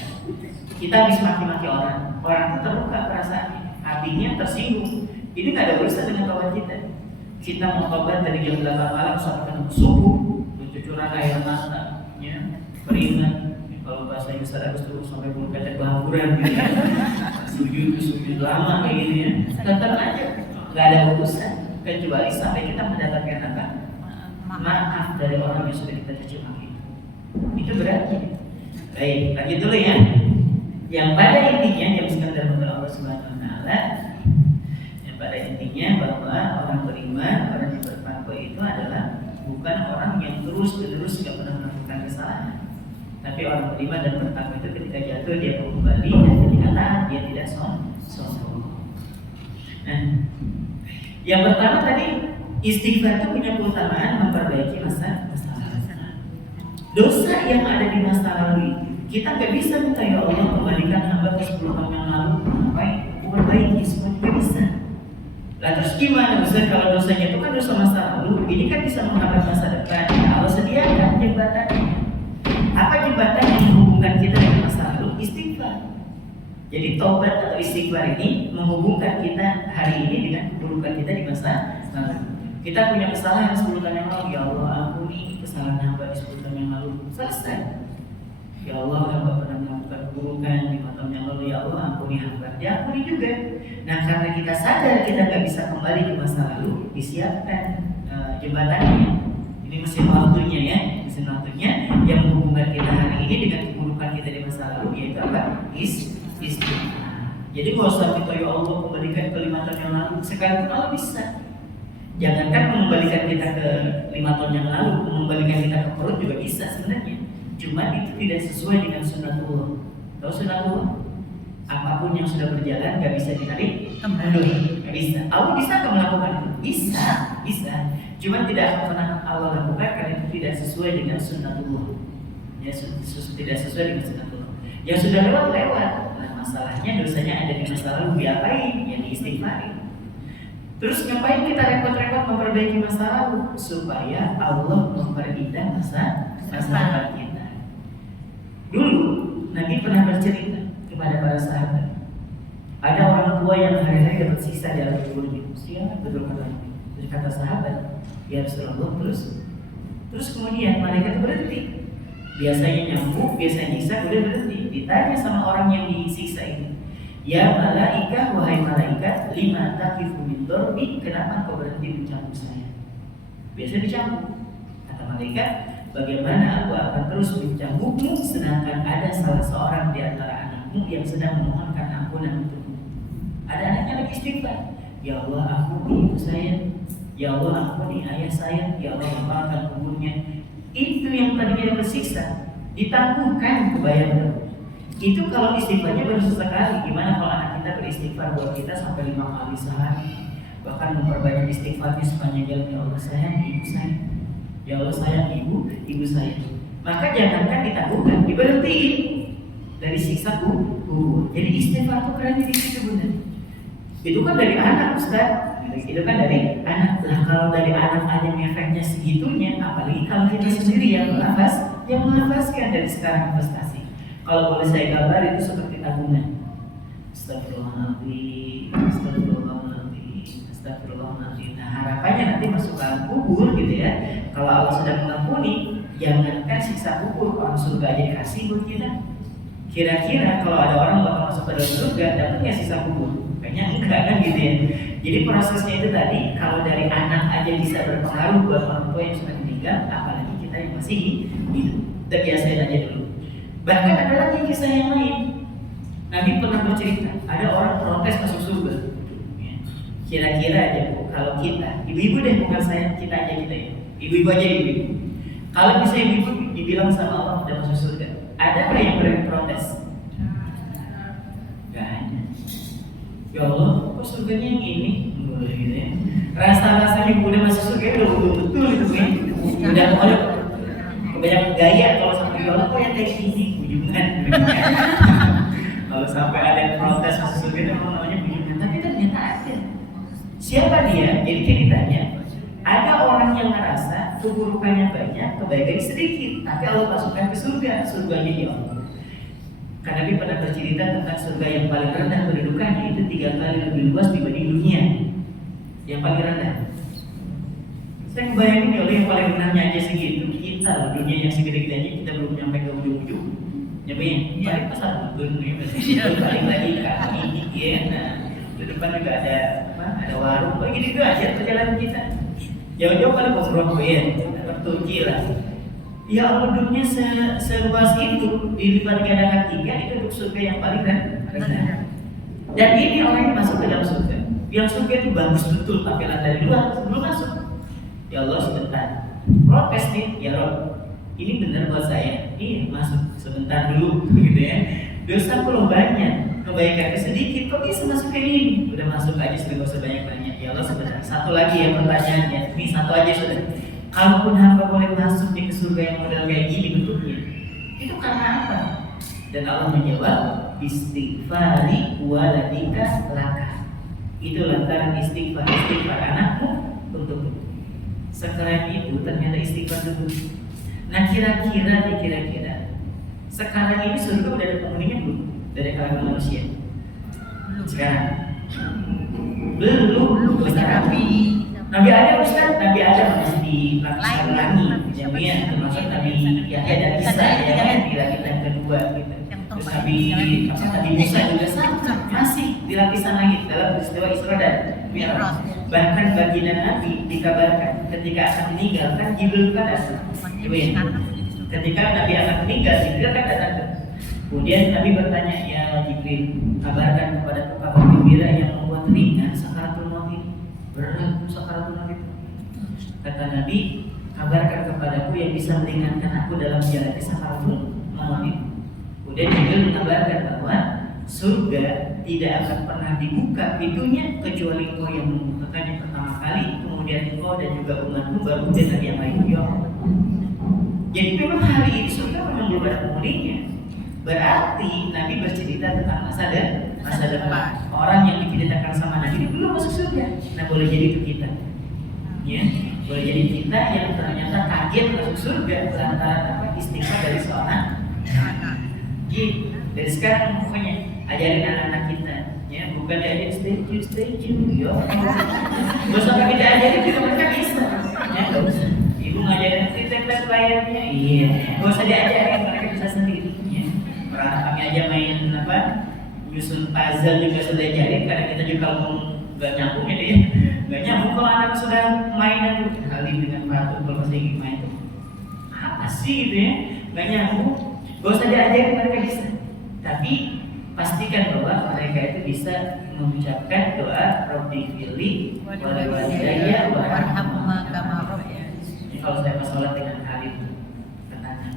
Kita habis maki-maki orang terluka perasaannya, hatinya tersinggung. Ini nggak ada urusan dengan kawan kita. Kita mau tobat dari jam 8 malam sampai subuh, bercucuran air mata, ya, beringat. Kalau bahasa Ustaz Agus tuh sampai bulu kacang bahuran gitu ya. Sujud lama kayak gini ya. Tetap aja nggak ada urusan kecuali sampai kita mendapatkan apa? Maaf dari orang yang sudah kita caci maki. Itu berarti. Baik, lanjut dulu ya. Yang pada intinya yang sekadar untuk Allah Subhanahu wa taala, yang pada intinya bahwa orang beriman, orang yang bertakwa itu adalah bukan orang yang terus-menerus tidak pernah melakukan kesalahan. Tapi orang beriman dan bertakwa itu ketika jatuh dia mau kembali dan ketika taat dia tidak sombong. Nah, yang pertama tadi istighfar itu punya keutamaan memperbaiki masa lalu. Dosa yang ada di masa lalu itu kita nggak bisa minta ya Allah kembalikan hamba ke 10 tahun yang lalu, ngapain? Perbaiki semua nggak bisa. Lah terus gimana? Misalnya kalau dosanya itu kan dosa masa lalu, ini kan bisa menghambat masa depan. Allah sediakan jembatannya. Apa jembatan yang menghubungkan kita dengan masa lalu? Istighfar. Jadi taubat atau istighfar ini menghubungkan kita hari ini dengan keburukan kita di masa lalu. Kita punya kesalahan 10 tahun yang lalu, ya Allah ampuni kesalahan hamba di 10 tahun yang lalu. Selesai. Ya Allah, hamba pernah melakukan keburukan di 5 tahun yang lalu, ya Allah ampuni hamba. Ya ampuni juga. Nah karena kita sadar kita nggak bisa kembali ke masa lalu, disiapkan jembatannya. Ini mesin waktunya ya, mesin waktunya yang menghubungkan kita hari ini dengan keburukan kita di masa lalu, yaitu apa? Istighfar. Jadi nggak usah kita ya Allah kembalikan ke 5 tahun yang lalu, sekarang kalau bisa. Jangankan mengembalikan kita ke 5 tahun yang lalu, mengembalikan kita ke perut juga bisa sebenarnya. Cuma itu tidak sesuai dengan sunnatullah. Tahu sunnatullah? Apapun yang sudah berjalan gak bisa ditarik kembali. Gak bisa. Allah bisa nggak melakukan itu? Bisa. Cuma tidak akan pernah Allah lakukan karena itu tidak sesuai dengan sunnatullah. Ya, tidak sesuai dengan sunnatullah. Yang sudah lewat. Nah masalahnya dosanya ada di masa lalu, diapain? Ya diistighfari. Terus ngapain kita repot-repot memperbaiki masa lalu? Supaya Allah memperindah masa depan kita. Dulu Nabi pernah bercerita kepada para sahabat, ada orang tua yang hari-hari dapat siksa di alam kuburnya. Siapa betul kata Nabi? Terus kata sahabat, ya Rasulullah, terus kemudian malaikat berhenti. Biasanya nyambung, biasanya nyiksa, kemudian berhenti. Ditanya sama orang yang disiksa ini, ya malaikat, wahai malaikat, lima taqifu min darbi, kenapa kau berhenti mencambuk saya? Biasa dicambuk. Kata malaikat, bagaimana aku akan terus mencambukmu sedangkan ada salah seorang di antara anakmu yang sedang memohonkan ampunan untukmu. Ada anaknya lagi istighfar, ya Allah ampuni ibu saya, ya Allah ampuni ayah saya, ya Allah lapangkan kuburnya. Itu yang tadinya bersiksa ditangguhkan kebayang. Itu kalau istighfarnya baru sesekali. Gimana kalau anak kita beristighfar buat kita sampai 5 kali sehari, bahkan memperbanyak istighfarnya sepanjang jalan. Ya Allah sayang ibu saya, ya Allah sayang ibu saya. Maka jangankan ditangguhkan, diberhentiin dari siksa kubur. Jadi istighfar itu keren di situ benar. Itu kan dari anak Ustaz. Itu kan dari anak. Lah kalau dari anak aja efeknya segitunya, apalagi kalau kita sendiri yang menghafazkan dari sekarang investasi. Kalau boleh saya gambar itu seperti tabungan. Astagfirullahaladzim. Nah harapannya nanti masuk ke kubur gitu ya. Kalau Allah sudah mengampuni, jangankan siksa kubur, orang surga aja dikasih buat kita. Kira-kira kalau ada orang bakal masuk ke dalam surga, dapatnya siksa kubur? Kayaknya enggak kan gitu ya. Jadi prosesnya itu tadi, kalau dari anak aja bisa berpengaruh buat orang tua yang sudah meninggal, apalagi kita yang masih hidup. Terbiasain aja dulu. Bahkan ada lagi kisah yang lain. Nabi pernah bercerita, ada orang protes masuk surga. Kira-kira aja Bu, kalau kita, ibu-ibu deh bukan saya, kita aja ya. Ibu-ibu aja ibu. Kalau misalnya ibu dibilang sama Allah udah masuk surga, ada nggak yang berani protes? Gak ada. Ya Allah, kok surganya yang ini? Gitu ya. Rasa-rasanya udah masuk surga udah betul gitu kan. Udah kalau kebanyakan gaya kalau sampai ya Allah kok yang kayak gini ujungan. Kalau sampai ada yang protes masuk surga itu namanya ujungan. Tapi ternyata ada. Siapa dia? Jadi kita ditanya. Ada orang yang merasa keburukannya banyak, kebaikannya sedikit, tapi Allah masukkan ke surga, surganya ya Allah. Karena Nabi pernah bercerita tentang surga yang paling rendah kedudukannya itu 3 kali lebih luas dibanding dunia. Yang paling rendah. Saya bayangin ya Allah yang paling rendahnya aja segitu, kita dunia yang segede-gedenya kita belum nyampe ke ujung-ujung. Nyapain? Paling pas satu dunia balik lagi ke ini, ya. Nah, di depan juga ada warung, begitu aja perjalanan kita. Jauh-jauh kali ke Surabaya, ke Turki lah. Ya Allah dunia seluas itu dilipat ganda 3 itu untuk surga yang paling rendah. Dan ini orang yang masuk ke dalam surga. Yang surga itu bagus betul tampilan dari luar sebelum masuk. Ya Allah sebentar. Protes nih, ya Rob. Ini benar buat saya. Iya masuk sebentar dulu, gitu ya. Dosa belum banyak, kebaikan sedikit. Kok bisa masuk ke ini? Udah masuk aja sudah gak usah banyak-banyak. Ya Allah sebentar. Satu lagi ya pertanyaannya. Ini satu aja sudah. Kalaupun hamba boleh masuk di surga yang model kayak gini bentuknya, itu karena apa? Dan Allah menjawab, istighfari waladika laka. Itu lantaran istighfar anakmu untukmu. Sekarang itu ternyata istighfar dulu. Nah kira-kira sekarang ini surga udah ada penghuninya belum? Dari kalangan manusia. Sekarang belum. Nabi Adam Ustaz, Nabi Adam masih di lapisan langit, jamiah termasuk Nabi Yahya dan Isa yang di lapisan kedua gitu. Terus Nabi Musa juga sama, masih di lapisan langit dalam peristiwa Isra dan Mi'raj. Bahkan baginda Nabi dikabarkan ketika akan meninggal kan Jibril kan datang. Ketika Nabi akan meninggal Jibril kan datang. Kemudian Nabi bertanya, ya Jibril, kabarkan kepadaku kabar gembira yang membuat ringan sakaratul maut ini. Berat sakaratul maut itu. Kata Nabi, kabarkan kepadaku yang bisa meringankan aku dalam menjalani sakaratul maut ini. Kemudian Jibril mengabarkan bahwa surga tidak akan pernah dibuka pintunya kecuali engkau yang membukakannya pertama kali, kemudian engkau dan juga umatmu, baru kemudian yang lain. Ya Allah. Jadi memang hari ini surga memang belum ada penghuninya. Berarti Nabi bercerita tentang masa depan. Orang yang diceritakan sama Nabi ini belum masuk surga. Nah boleh jadi itu kita, ya, boleh jadi kita yang ternyata kaget masuk surga lantaran apa istighfar dari seorang anak. Gitu. Dari sekarang pokoknya ajarin anak-anak kita, ya, bukan diajarin stay tune, yo. Gak usah pakai diajarin juga mereka bisa, ya, gak usah. Ibu ngajarin tes layarnya, iya. Gak usah diajarin, mereka bisa sendiri. Ya. Pernah kami aja main apa, nyusun puzzle juga sudah diajarin, karena kita juga kalau nggak nyambung ya dia, nggak nyambung kalau anak sudah mainan tuh kali dengan peraturan kalau masih main tuh apa sih gitu ya, nggak nyambung. Gak usah diajarin mereka bisa. Tapi pastikan bahwa mereka itu bisa mengucapkan doa Rabbi firli wa walidayya warhamhuma kama rabbayani. Kalau saya sholat dengan hal itu katanya.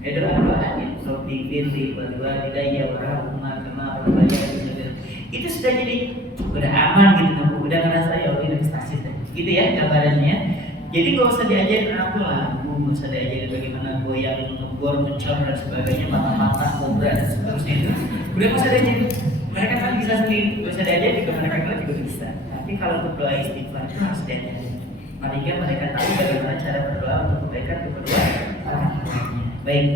Doa-doanya Rabbi firli wa walidayya warhamhuma kama rabbayani. Itu sudah jadi udah aman gitu, udah ngerasa ya udah investasi gitu ya gambarannya. Jadi gak usah diajarin aku lagu, gak usah diajarin bagaimana goyang, ngebor, mencor dan sebagainya, mata-mata, kobra dan seterusnya itu. Udah gak usah diajarin, mereka kan bisa sendiri, gak usah diajarin juga mereka juga bisa. Tapi kalau untuk doa istighfar itu harus diajarin. Paling mereka tahu bagaimana cara berdoa untuk kebaikan untuk kedua orang. Baik.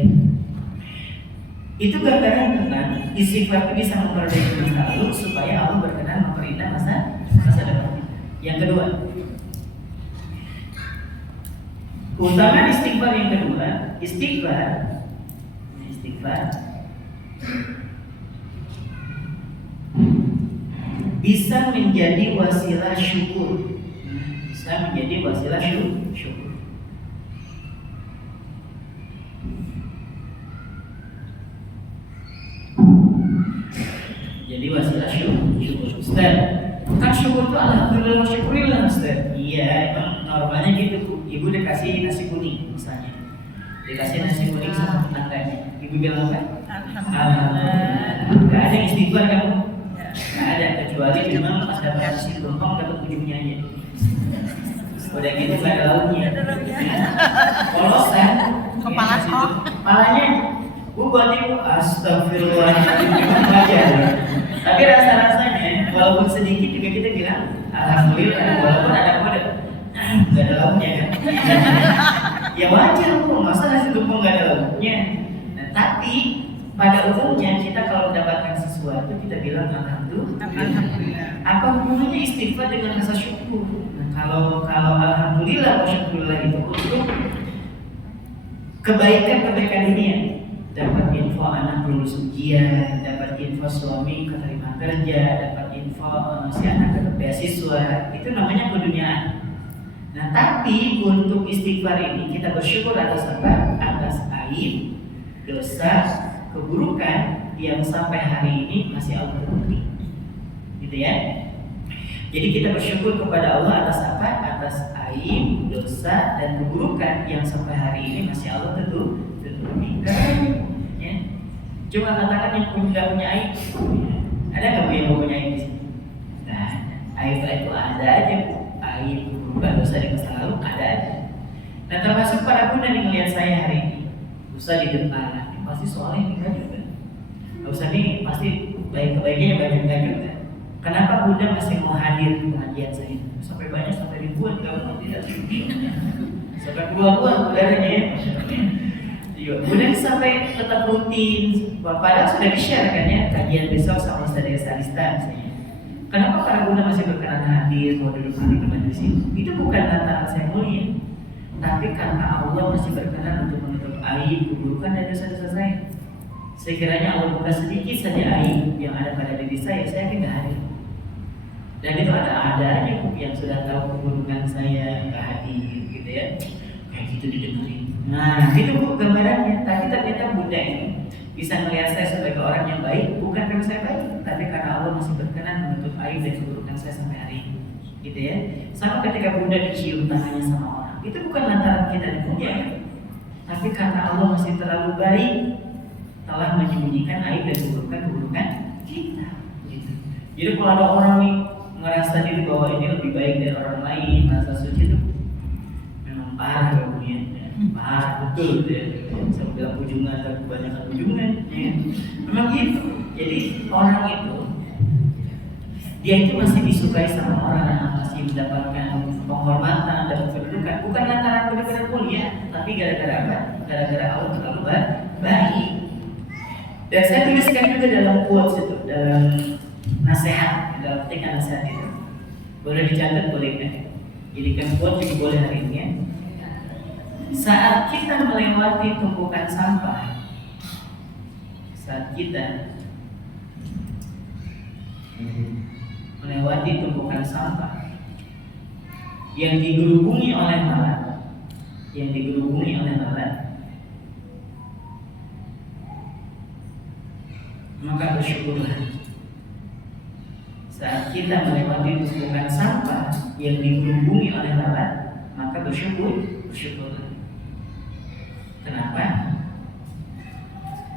Itu gambaran tentang istighfar itu bisa memperbaiki masa lalu supaya Allah berkenan memperindah masa depan. Yang kedua, keutamaan istighfar yang kedua, istighfar bisa menjadi wasilah syukur. Jadi wasilah syukur. Ustaz, kan syukur itu alhamdulillah syukurillah Ustaz. Iya, emang normalnya gitu. Ibu dikasih nasi kuning misalnya. dikasih nasi kuning sama tetangganya, ibu bilang apa? Alhamdulillah. Nggak ada istighfar kamu, nggak ada, kecuali memang pas dapat nasi tumpeng dapat ujungnya aja. Udah gitu nggak ada lauknya. Polosan, Kepala kok. kepalanya, buat ibu astagfirullahaladzim aja. Tapi rasa-rasanya, walaupun sedikit juga kita bilang alhamdulillah, walaupun ada kode, nggak ada lauknya kan. Ya wajar kok, masa nasi tumpeng nggak ada lauknya. Nah, tapi pada umumnya kita kalau mendapatkan sesuatu kita bilang alhamdulillah. Apa hubungannya istighfar dengan rasa syukur? Nah, kalau alhamdulillah wa syukurillah itu untuk kebaikan dunia, dapat info anak lulus ujian, dapat info suami keterima kerja, dapat info si anak dapat beasiswa, itu namanya keduniaan. Nah, tapi untuk istighfar ini kita bersyukur atas apa? Atas aib, dosa, keburukan yang sampai hari ini masih Allah tutupi, gitu ya. Jadi kita bersyukur kepada Allah atas apa? Atas aib, dosa, dan keburukan yang sampai hari ini masih Allah tutupi. Ya. Cuma katakan yang nggak punya aib, ada nggak bu yang punya aib di sini? Nah, aib itu ada aja, aib, keburukan, dosa di masa lalu ada aja. Nah, termasuk para bunda yang melihat saya hari ini, dosa di depan. Pasti soalnya enggak juga. Ustaz ini pasti baik-baiknya banyak enggak juga. Kenapa Bunda masih mau hadir di pengajian saya? Sampai banyak, sampai ribuan, kamu tidak sampai puluhan udaranya ya. Iya, Bunda sampai tetap rutin. Padahal sudah di-share kan ya kajian besok sama Ustaz Desa misalnya. Kenapa para Bunda masih berkenan hadir, mau duduk di majelis ini? Itu bukan lantaran saya mulia, tapi karena Allah masih berkenan untuk menutup aib, keburukan dan dosa-dosa saya. Sekiranya Allah buka sedikit saja aib yang ada pada diri saya tidak hadir. Dan itu ada aja yang sudah tahu keburukan saya nggak hadir, gitu ya. Kayak gitu didengerin. Nah, itu bu gambarannya. Tapi ternyata Bunda ini bisa melihat saya sebagai orang yang baik, bukan karena saya baik, tapi karena Allah masih berkenan menutup aib dan keburukan saya sampai hari ini, gitu ya. Sama ketika Bunda dicium tangannya sama orang, itu bukan lantaran kita dimuliakan, tapi karena Allah masih terlalu baik, telah menyembunyikan aib dan keburukan kita. Gitu. Jadi kalau ada orang nih merasa diri bahwa ini lebih baik dari orang lain, merasa suci itu memang parah kemudian, parah betul ya. Saya bilang ujungan dan kebanyakan ujungan, ya. Memang gitu. Jadi orang itu dia itu masih disukai sama orang, masih mendapatkan penghormatan dan kedudukan, bukan lantaran benar-benar mulia, tapi gara-gara apa? Gara-gara Allah terlalu baik. Dan saya tuliskan juga dalam quotes itu, dalam nasihat, dalam petikan nasihat itu. Boleh dicatat, boleh kan? Jadikan quote juga boleh hari ini ya. Saat kita melewati tumpukan sampah, saat kita melewati tumpukan sampah yang digerubungi oleh lalat, maka bersyukurlah. Saat kita melewati tumpukan sampah yang digerubungi oleh lalat, maka bersyukurlah. Kenapa?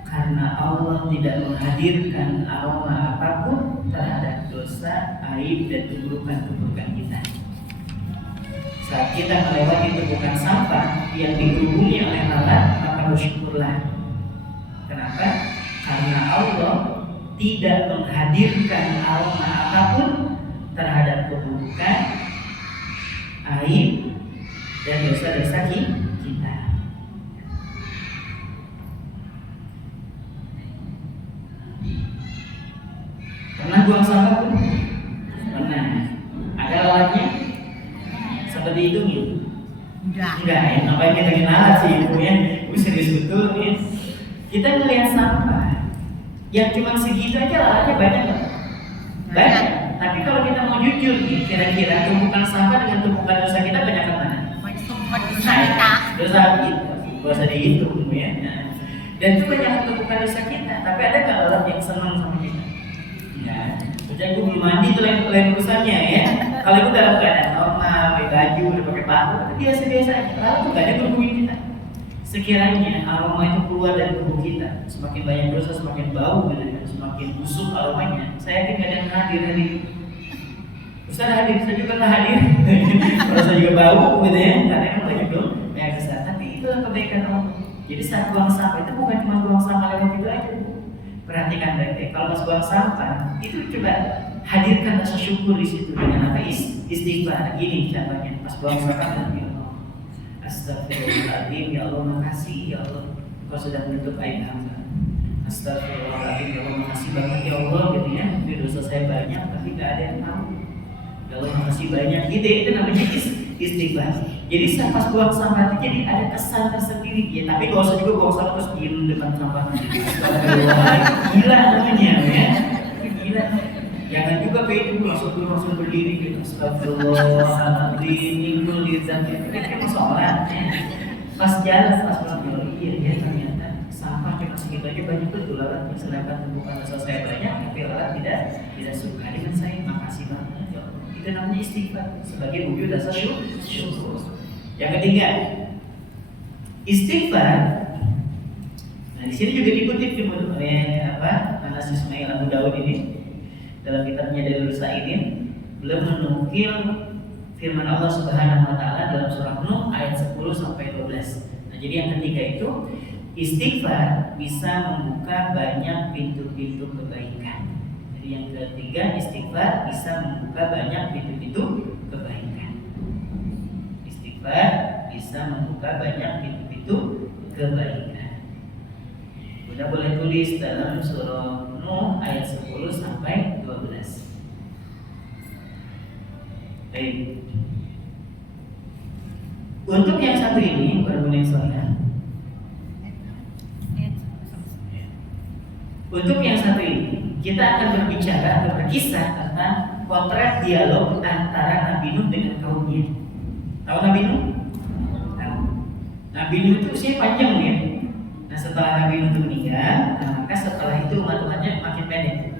Karena Allah tidak menghadirkan aroma apapun terhadap dosa, aib, dan keburukan kita. Saat kita melewati tumpukan sampah yang digerubungi oleh lalat, maka bersyukurlah. Kenapa? Karena Allah tidak menghadirkan aroma apapun terhadap keburukan, aib, dan dosa-dosa kita. Pernah buang sampah pun? Pernah. Ada lalatnya? Seperti hidung ya? Enggak ya, namanya kita kenalan sih ibu ya. Ibu serius betul ya. Kita ngelihat sampah yang cuma segitu aja lalatnya banyak kan? Banyak. Tapi kalau kita mau jujur nih, kira-kira tumpukan sampah dengan tumpukan dosa kita banyak ke mana? Dosa kita. Dosa kita. Gak usah dihitung ya. Dan itu banyak tumpukan dosa kita. Tapi ada nggak lalat yang senang sama kita? Ya, jadi gue belum mandi tuh lain urusannya ya. Kalau gue dalam keadaan normal, pakai baju, udah pakai paku, itu biasa-biasa aja. Lalu tuh gak ada berhubungin kita. sekiranya aroma itu keluar dari tubuh kita, semakin banyak dosa, semakin bau gitu ya, semakin busuk aromanya. Saya tidak ada yang hadir hari ini. Ustaz hadir, saya juga nggak hadir. Kalau saya juga bau gitu ya, karena kan banyak dong yang kesal. Tapi itulah kebaikan Allah. Jadi saat buang sampah itu bukan cuma buang sampah lewat itu aja. Perhatikan baik-baik. Kalau pas buang sampah itu coba hadirkan rasa syukur di situ dengan apa? Istighfar. Gini caranya pas buang sampah. Astagfirullahaladzim, ya Allah makasih ya Allah Kau sudah menutup aib hamba. Astagfirullahaladzim, ya Allah makasih banget ya Allah gitu ya. Ini dosa saya banyak tapi gak ada yang tahu. Ya Allah makasih banyak gitu, itu namanya istighfar. Jadi pas buang sampah itu jadi ada kesan tersendiri ya. Tapi gak usah juga buang sampah terus diem depan sampah. Astagfirullahaladzim, gila namanya ya. Gila. Jangan juga begitu langsung berdiri gitu. Astagfirullahaladzim, nimbul di zat-zat itu sholat. Pas jalan, pas pulang iya ternyata sampah cuma segitu aja banyak betul alat. Sedangkan bukan dosa saya banyak, tapi alat tidak suka dengan saya. Makasih banget ya Allah. Itu namanya istighfar sebagai wujud rasa syukur. Yang ketiga, istighfar. Nah di sini juga dikutip oleh Anas Ismail Abu Dawud ini. Dalam kitabnya Dalilus Sa'idin, beliau menukil firman Allah Subhanahu wa taala dalam surah Nuh ayat 10 sampai 12. Nah, jadi yang ketiga itu istighfar bisa membuka banyak pintu-pintu kebaikan. Jadi yang ketiga istighfar bisa membuka banyak pintu-pintu kebaikan. Istighfar bisa membuka banyak pintu-pintu kebaikan. Udah boleh tulis dalam surah Nuh ayat 10 sampai 12. Baik. Untuk yang satu ini berguna soalnya. Untuk yang satu ini kita akan berbicara atau berkisah tentang potret dialog antara Nabi Nuh dengan kaumnya. Tahu Nabi Nuh? Tahu. Nabi Nuh itu usia panjang ya. Nah setelah Nabi Nuh meninggal, maka setelah itu umat-umatnya makin pendek.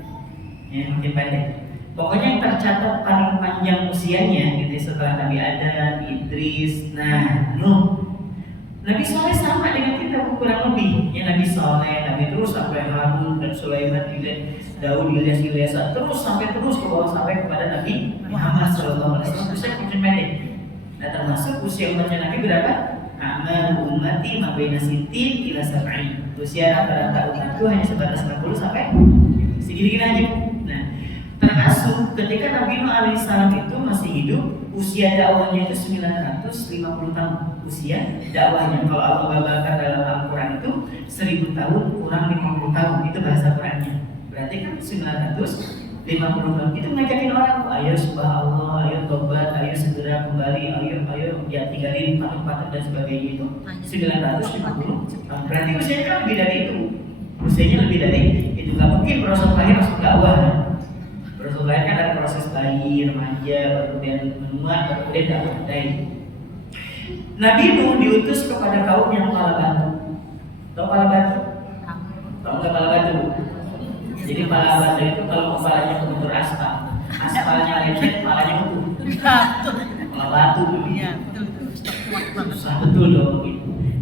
Ya, makin pendek. Pokoknya yang tercatat paling panjang usianya gitu setelah Nabi Adam, Idris, Nuh. Nabi Soleh sama dengan kita kurang lebih. Ya Nabi Soleh, Nabi terus sampai Harun dan Sulaiman, Daud, Ilyas, terus sampai ke bawah sampai kepada Nabi Muhammad SAW. Usia makin pendek. Nah termasuk usia umatnya Nabi berapa? Amal ummati mabaina sintin ila sab'in. Usia rata-rata umat itu hanya sebatas 60 sampai segini-gini aja. Nah, termasuk ketika Nabi Nuh alaihissalam itu masih hidup, usia dakwahnya itu 950 tahun. Usia dakwahnya kalau Allah babakan dalam Al-Quran itu 1000 tahun kurang 50 tahun. Itu bahasa Qurannya. Berarti kan 950 tahun itu ngajakin orang, ayo subhanallah, ayo tobat, ayo segera kembali, ayo ya tinggalin patung-patung dan sebagainya itu 950 tahun. Berarti usianya kan lebih dari itu. Usianya lebih dari itu. Gak mungkin Rasul lahir langsung dakwah. Rasul lahir kan ada proses bayi, remaja, kemudian menua, kemudian dakwah. Nabi Nuh diutus kepada kaum yang kepala batu. Tahu kepala batu? Tahu nggak kepala batu? Jadi kepala batu itu kalau kepalanya kebentur aspal, aspalnya lecet, kepalanya utuh. Kepala batu susah betul dong.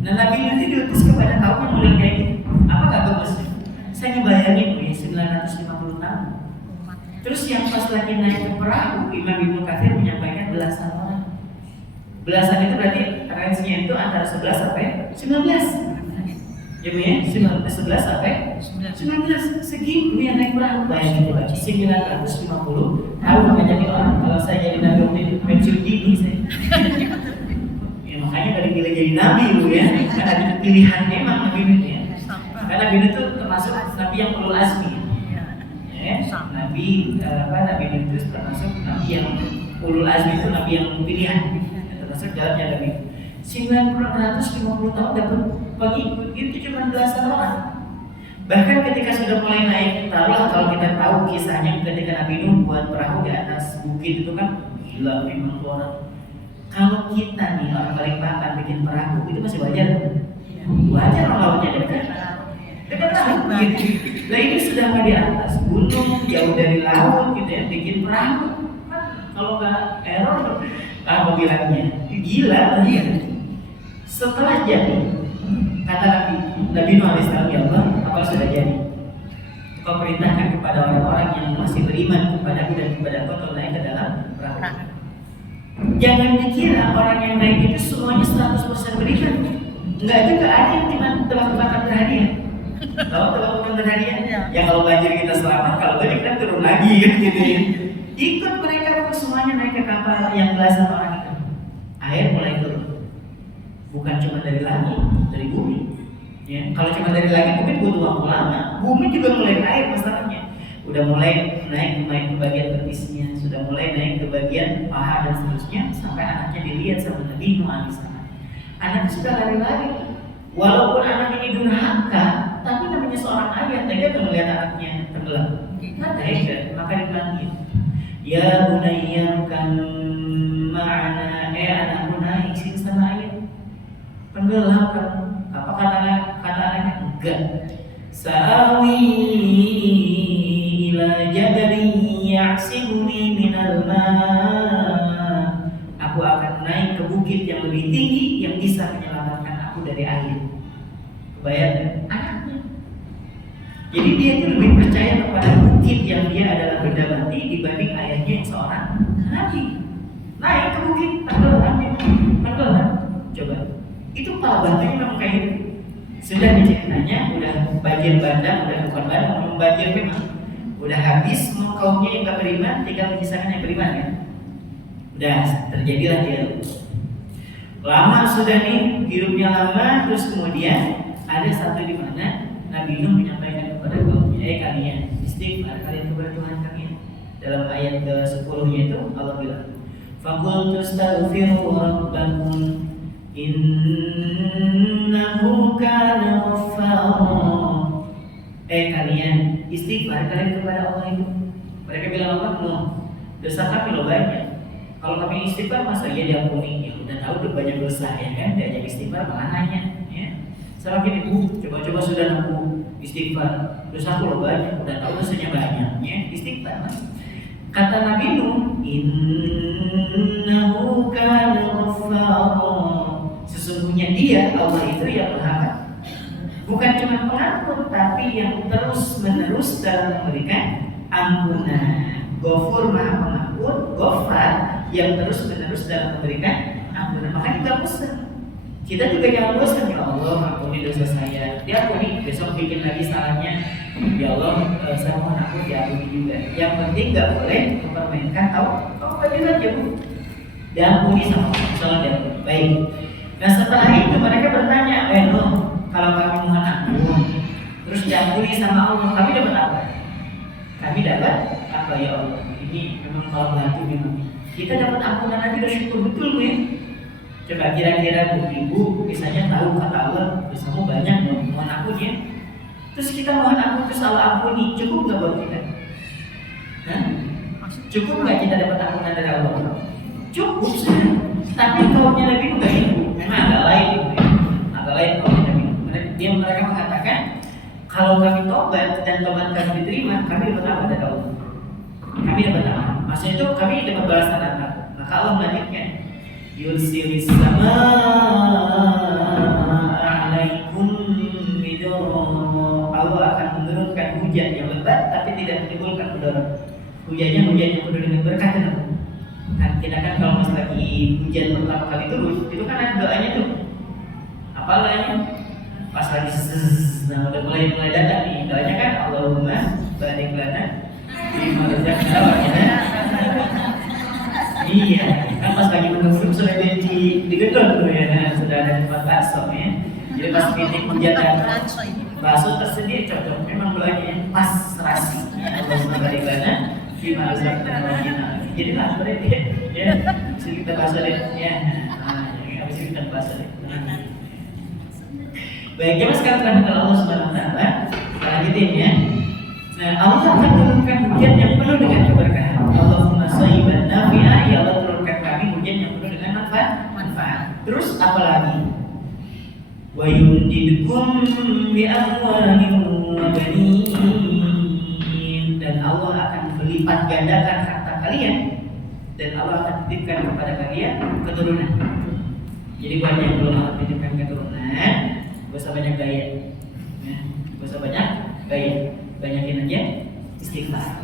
Nah Nabi Nuh itu diutus kepada kaum yang model kayak gitu. Apa nggak bagus? Saya ngebayangin nih 950 tahun. Terus yang pas lagi naik ke perahu, Imam Ibnu Katsir menyampaikan belasan orang. Belasan itu berarti range-nya itu antara 11 sampai 19. Ya Bu ya, 11 sampai 19. Segitu yang naik perahu. Bayangin coba 950 tahun sampai jadi orang. Kalau saya jadi nabi waktu itu pensiun dini saya. Ya makanya dari pilih jadi nabi Bu ya. Karena ada pilihan memang Nabi Nuh ya. Karena Nabi Nuh itu termasuk nabi yang ulul azmi. Ya, Nabi Nuh itu termasuk nabi yang ulul azmi, itu nabi yang pilihan. Termasuk dalamnya Nabi 950 tahun dapat pengikut itu cuma belasan orang. Bahkan ketika sudah mulai naik, taruhlah kalau kita tahu kisahnya ketika Nabi Nuh buat perahu di atas bukit itu kan gila 50 orang. Kalau kita nih orang Balikpapan bikin perahu itu masih wajar. Wajar orang lautnya dekat laut gitu. Nah ini sudah nggak di atas gunung, jauh dari laut gitu ya, bikin perahu. Kalau nggak error, apa bilangnya? Gila ya. Setelah jadi, Kata Nabi Nuh alaihissalam, ya Allah, kapal sudah jadi. Kau perintahkan kepada orang-orang yang masih beriman kepadaku dan kepada Engkau untuk naik ke dalam perahu. Jangan dikira orang yang naik itu semuanya 100% beriman. Enggak juga, ada yang cuma tebak-tebakan berhadiah. Tahu tebak-tebakan berhadiah? Ya kalau banjir kita selamat, kalau banjir kita turun lagi kan gitu ya. Ikut mereka semuanya naik ke kapal yang belasan orang itu. Air mulai turun. Bukan cuma dari langit, dari bumi. Ya, kalau cuma dari langit mungkin butuh waktu lama. Bumi juga mulai air masalahnya. Udah mulai naik ke bagian betisnya, sudah mulai naik ke bagian paha dan seterusnya, sampai anaknya dilihat sama Nabi Nuh alaihissalam. Anaknya sudah lari-lari. Walaupun anak ini durhaka, tapi namanya seorang ayah tega melihat anaknya tenggelam. Tega, maka dipanggil. Ya bunayya kan ma'ana, anakku naik sini sama ayah. Tenggelam kan? Apa kata anaknya? Enggak. Sa'awi ila jabalin ya'simuni minal ma'. Aku akan naik ke bukit yang lebih tinggi yang bisa menyelamatkan aku dari air. Kebayang anaknya. Jadi dia itu lebih percaya kepada bukit yang dia adalah benda mati dibanding ayahnya yang seorang nabi. Naik ke bukit, tenggelam. Coba. Itu kepala batunya memang kayak gitu. Sudah ceritanya, udah banjir bandang, udah bukan bandang, belum banjir memang. Udah habis, mau kaumnya yang gak beriman, tinggal menyisakan yang beriman kan. Udah terjadilah dia. Lama sudah nih, hidupnya lama, terus kemudian ada satu di mana Nabi Nuh menyampaikan kepada kaumnya, kalian istighfar kalian kepada Tuhan kalian. Dalam ayat ke-10-nya itu Allah bilang, "Faqul tastaghfiru rabbakum innahu kana ghaffara." Kalian istighfar kalian kepada Allah itu. Mereka bilang apa? Nuh, dosa kami lo banyak. Kalau kami istighfar masa iya diampuni? Ya udah tahu udah banyak dosa ya kan, diajak istighfar malah nanya ya. Semakin coba-coba sudah aku istighfar, dosa aku lo banyak, udah tahu dosanya banyak ya, istighfar. Kata Nabi Nuh, innahu kana ghaffara. Sesungguhnya dia, Allah itu yang Maha, bukan cuma pengampun, tapi yang terus-menerus dalam memberikan ampunan. Ghafur Maha Pengampun, Ghaffar yang terus-menerus dalam memberikan ampunan. Maka kita bosan. Kita juga jangan bosan, ya Allah ampuni dosa saya. Dia ampuni, besok bikin lagi salahnya. Ya Allah, saya mohon aku diampuni juga. Yang penting nggak boleh mempermainkan. Tahu wajib aja bu. Diampuni sama Allah. Baik. Nah setelah itu mereka bertanya, Nuh, kalau kami mohon ampun, terus diampuni sama Allah, kami dapat apa? Kami dapat apa ya Allah? Ini memang kalau bantu memang. Kita dapat ampunan aja udah syukur betul bu ya. Coba kira-kira ibu misalnya tahu kata Allah, dosamu banyak mohon ampun ya. Terus kita mohon ampun terus Allah ampuni, cukup nggak buat kita? Hah? Cukup nggak kita dapat ampunan dari Allah? Cukup sih. Tapi kaumnya Nabi itu nggak itu. Memang agak lain, kaumnya Nabi. Mereka mengatakan kalau kami tobat dan tobat kami diterima, kami dapat apa dari Allah? Kami dapat apa? Maksudnya itu kami dapat balasan apa? Maka Allah melanjutkan, yursilis samaa alaikum midoro. Allah akan menurunkan hujan yang lebat tapi tidak menimbulkan mudarat. Hujan yang penuh dengan berkah. Kan kita kan kalau pas lagi hujan pertama kali turun, itu kan ada doanya tuh. Apa doanya? Pas lagi nah udah mulai datang nih doanya kan Allahumma barik lana bima razaqtana wa qina. Iya, kan pas lagi menunggu sudah di gedung tuh ya, nah, sudah ada tempat bakso ya. Jadi pas titik hujan bakso tersedia cocok, memang doanya pas serasi. Allahumma barik lana bima razaqtana wa qina. Jadi lah berarti ya, kita bakso deh ya. Nah, habis kita bakso deh. Baik, kita sekarang terhadap Allah Subhanahu wa Ta'ala. Kita lanjutin ya. Nah, Allah akan turunkan hujan yang penuh dengan keberkahan. Allahumma shayyiban nafi'an, ya Allah turunkan kami hujan yang penuh dengan manfaat. Terus apa lagi? Wa yumdidkum bi amwalin wa banin. Dan Allah akan melipat gandakan harta kalian dan Allah akan titipkan kepada kalian keturunan. Jadi buat yang belum Allah titipkan keturunan, usah banyak gaya, ya. Gak usah banyak gaya, banyakin aja istighfar,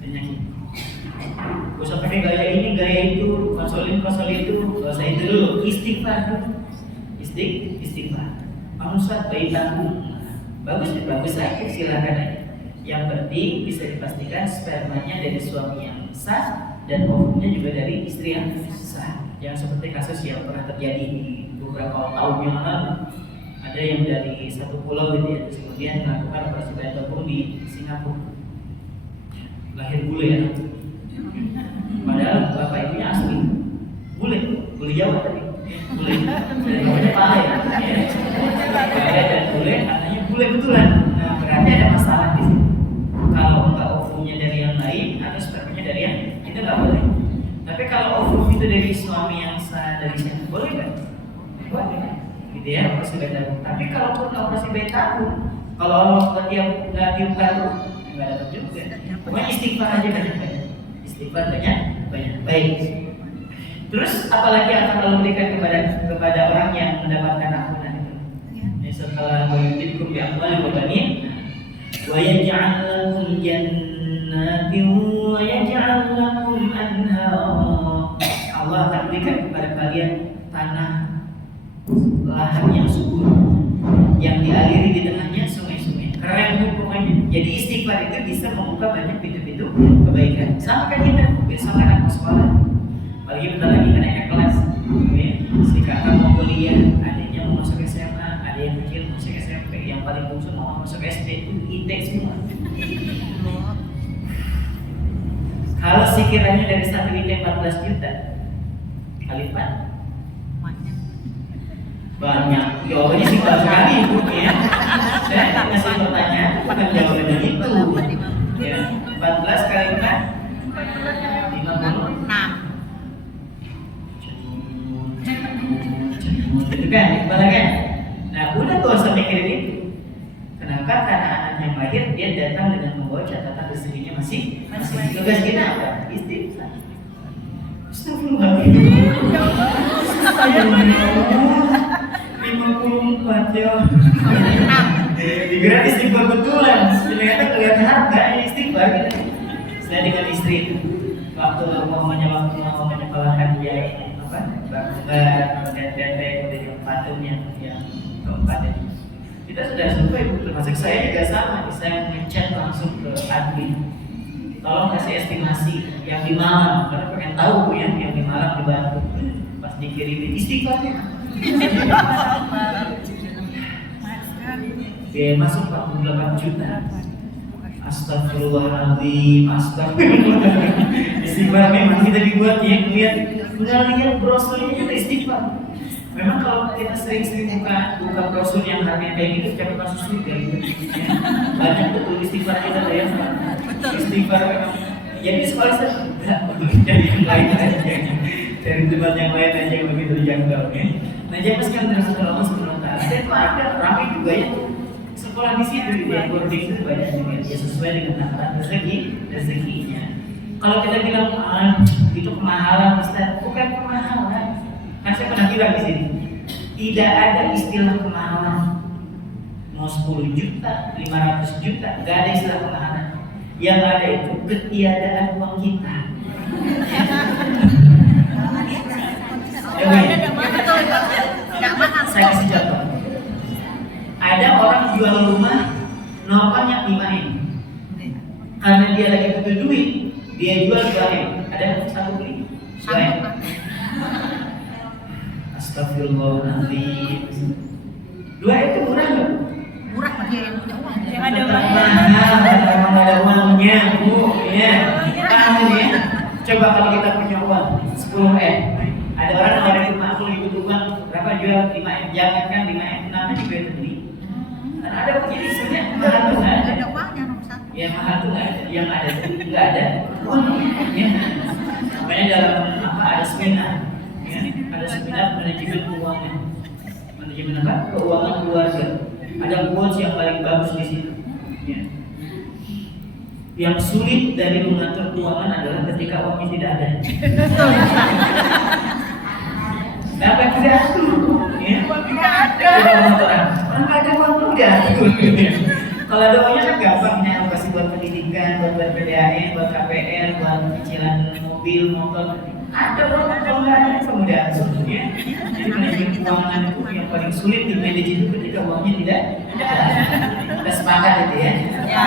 banyakin. Gak usah pakai gaya ini, gaya itu, konsol itu, gak usah itu dulu, istighfar dulu, istighfar. Manusia bayi tanggung, bagus aja, silakan aja. Yang penting bisa dipastikan spermanya dari suami yang sah dan ovumnya juga dari istri yang sah. Yang seperti kasus yang pernah terjadi di beberapa tahun yang lalu, ada yang dari satu pulau gitu ya, terus kemudian melakukan operasi bayi tabung di Singapura, lahir bule ya. Padahal bapak ibunya asli bule Jawa tadi, bule namanya Pak ya, dan bule anaknya bule betulan. Nah berarti ada masalah di sini. Kalau enggak ovumnya dari yang lain atau spermanya dari yang itu nggak boleh. Tapi kalau ovum itu dari suami yang sah dari siapa boleh kan? Boleh, gitu ya, operasi bayi tabung. Tapi kalau pun operasi bayi tabung, kalau Allah nggak tiup tabung, nggak dapat juga. Pokoknya istighfar aja banyak-banyak. Istighfar banyak. Baik. Terus apalagi yang akan Allah berikan kepada orang yang mendapatkan ampunan itu? Ya, setelah wayuditkum bi amwali wa banin, wa yaj'al lakum jannatin wa yaj'al lakum anhara. Allah akan berikan kepada kalian tanah lahan yang subur yang dialiri di tengahnya sungai-sungai. Keren tuh pokoknya. Jadi istighfar itu bisa membuka banyak pintu-pintu kebaikan. Sama kan kita besok anak mau sekolah, apalagi bentar lagi kenaikan kelas. Si kakak mau kuliah, adiknya mau masuk SMA, ada yang kecil mau masuk SMP, yang paling bungsu mau masuk SD, itu intake semua. Kalau sekiranya dari satu intake 14 juta kali 4 banyak, jawabannya simpel sekali ibu ya. Saya ngasih pertanyaan bukan jawabannya itu ya. 14 kali 4 56 gitu kan, gimana kan? Nah udah gak usah mikirin itu. Kenapa? Karena anak yang lahir dia datang dengan membawa catatan rezekinya masih. Tugas kita apa? Istighfar. Astagfirullahaladzim. 54 ya. Dikira istighfar betulan. Ternyata kelihatan harga istighfar gitu. Saya dengan istri itu waktu pelanggan dia apa? Bangga dan dari patungnya yang keempat ini. Kita sudah sampai, termasuk saya juga sama. Saya ngechat langsung ke admin. Tolong kasih estimasi yang di Malang, karena pengen tahu yang di Malang dibantu. Pas dikirimin istighfarnya. Biaya masuk 48 juta. Astagfirullahaladzim, astagfirullahaladzim. Istighfar memang kita dibuat ya, lihat brosurnya kita istighfar. Memang kalau kita sering-sering buka brosur yang harganya kayak gitu, siapa kasus surga gitu. Banyak betul istighfar kita ya. Istighfar memang. Jadi sekolah saya jadi yang lain aja, dari tempat yang lain aja yang begitu janggal ya. Nah jangan sekarang dari Allah Subhanahu Wa Taala. Dan itu ada ramai juga ya. Sekolah di situ di boarding itu banyak juga ya, sesuai dengan takaran rezekinya. Kalau kita bilang itu kemahalan, Ustaz, bukan kemahalan. Kan saya pernah bilang di sini, tidak ada istilah kemahalan. Mau 10 juta, 500 juta, nggak ada istilah kemahalan. Yang ada itu ketiadaan uang kita. Saya kasih contoh. Ada orang jual rumah, nopanya 5M. Karena dia lagi butuh duit, dia jual 2M. Ada satu beli 2M. Astagfirullahaladzim. 2M itu murah nggak? Murah bagi yang punya uang. Yang ada mahal, ada uangnya, Bu. Ya, paham ya. Coba kalau kita punya uang 10M, ada orang nawarin rumah, aku lagi butuh uang, berapa jual 5M? Jangankan 5M, 6M juga itu beli. Karena ada begini sebenarnya mahal tuh nggak ada. Ada uangnya nomor 1. Ya mahal tuh nggak ada, yang ada tuh nggak ada uangnya. Ya. Makanya dalam apa ada seminar, ya, ada seminar manajemen keuangan, manajemen apa? Keuangan keluarga. Ada quotes yang paling bagus di situ. Ya. Yang sulit dari mengatur keuangan adalah ketika uangnya tidak ada. Dapat tidak? Ya. Tidak ada. Orang nggak ada uang udah. Kalau ada uangnya kan gampang nih, alokasi buat pendidikan, buat PDAM, buat KPR, buat cicilan mobil, motor. Ada uang, kalau nggak ada kemudahan sebetulnya. Jadi manajemen keuangan itu yang paling sulit di manage itu ketika uangnya tidak ada. Kita sepakat itu ya. Ya.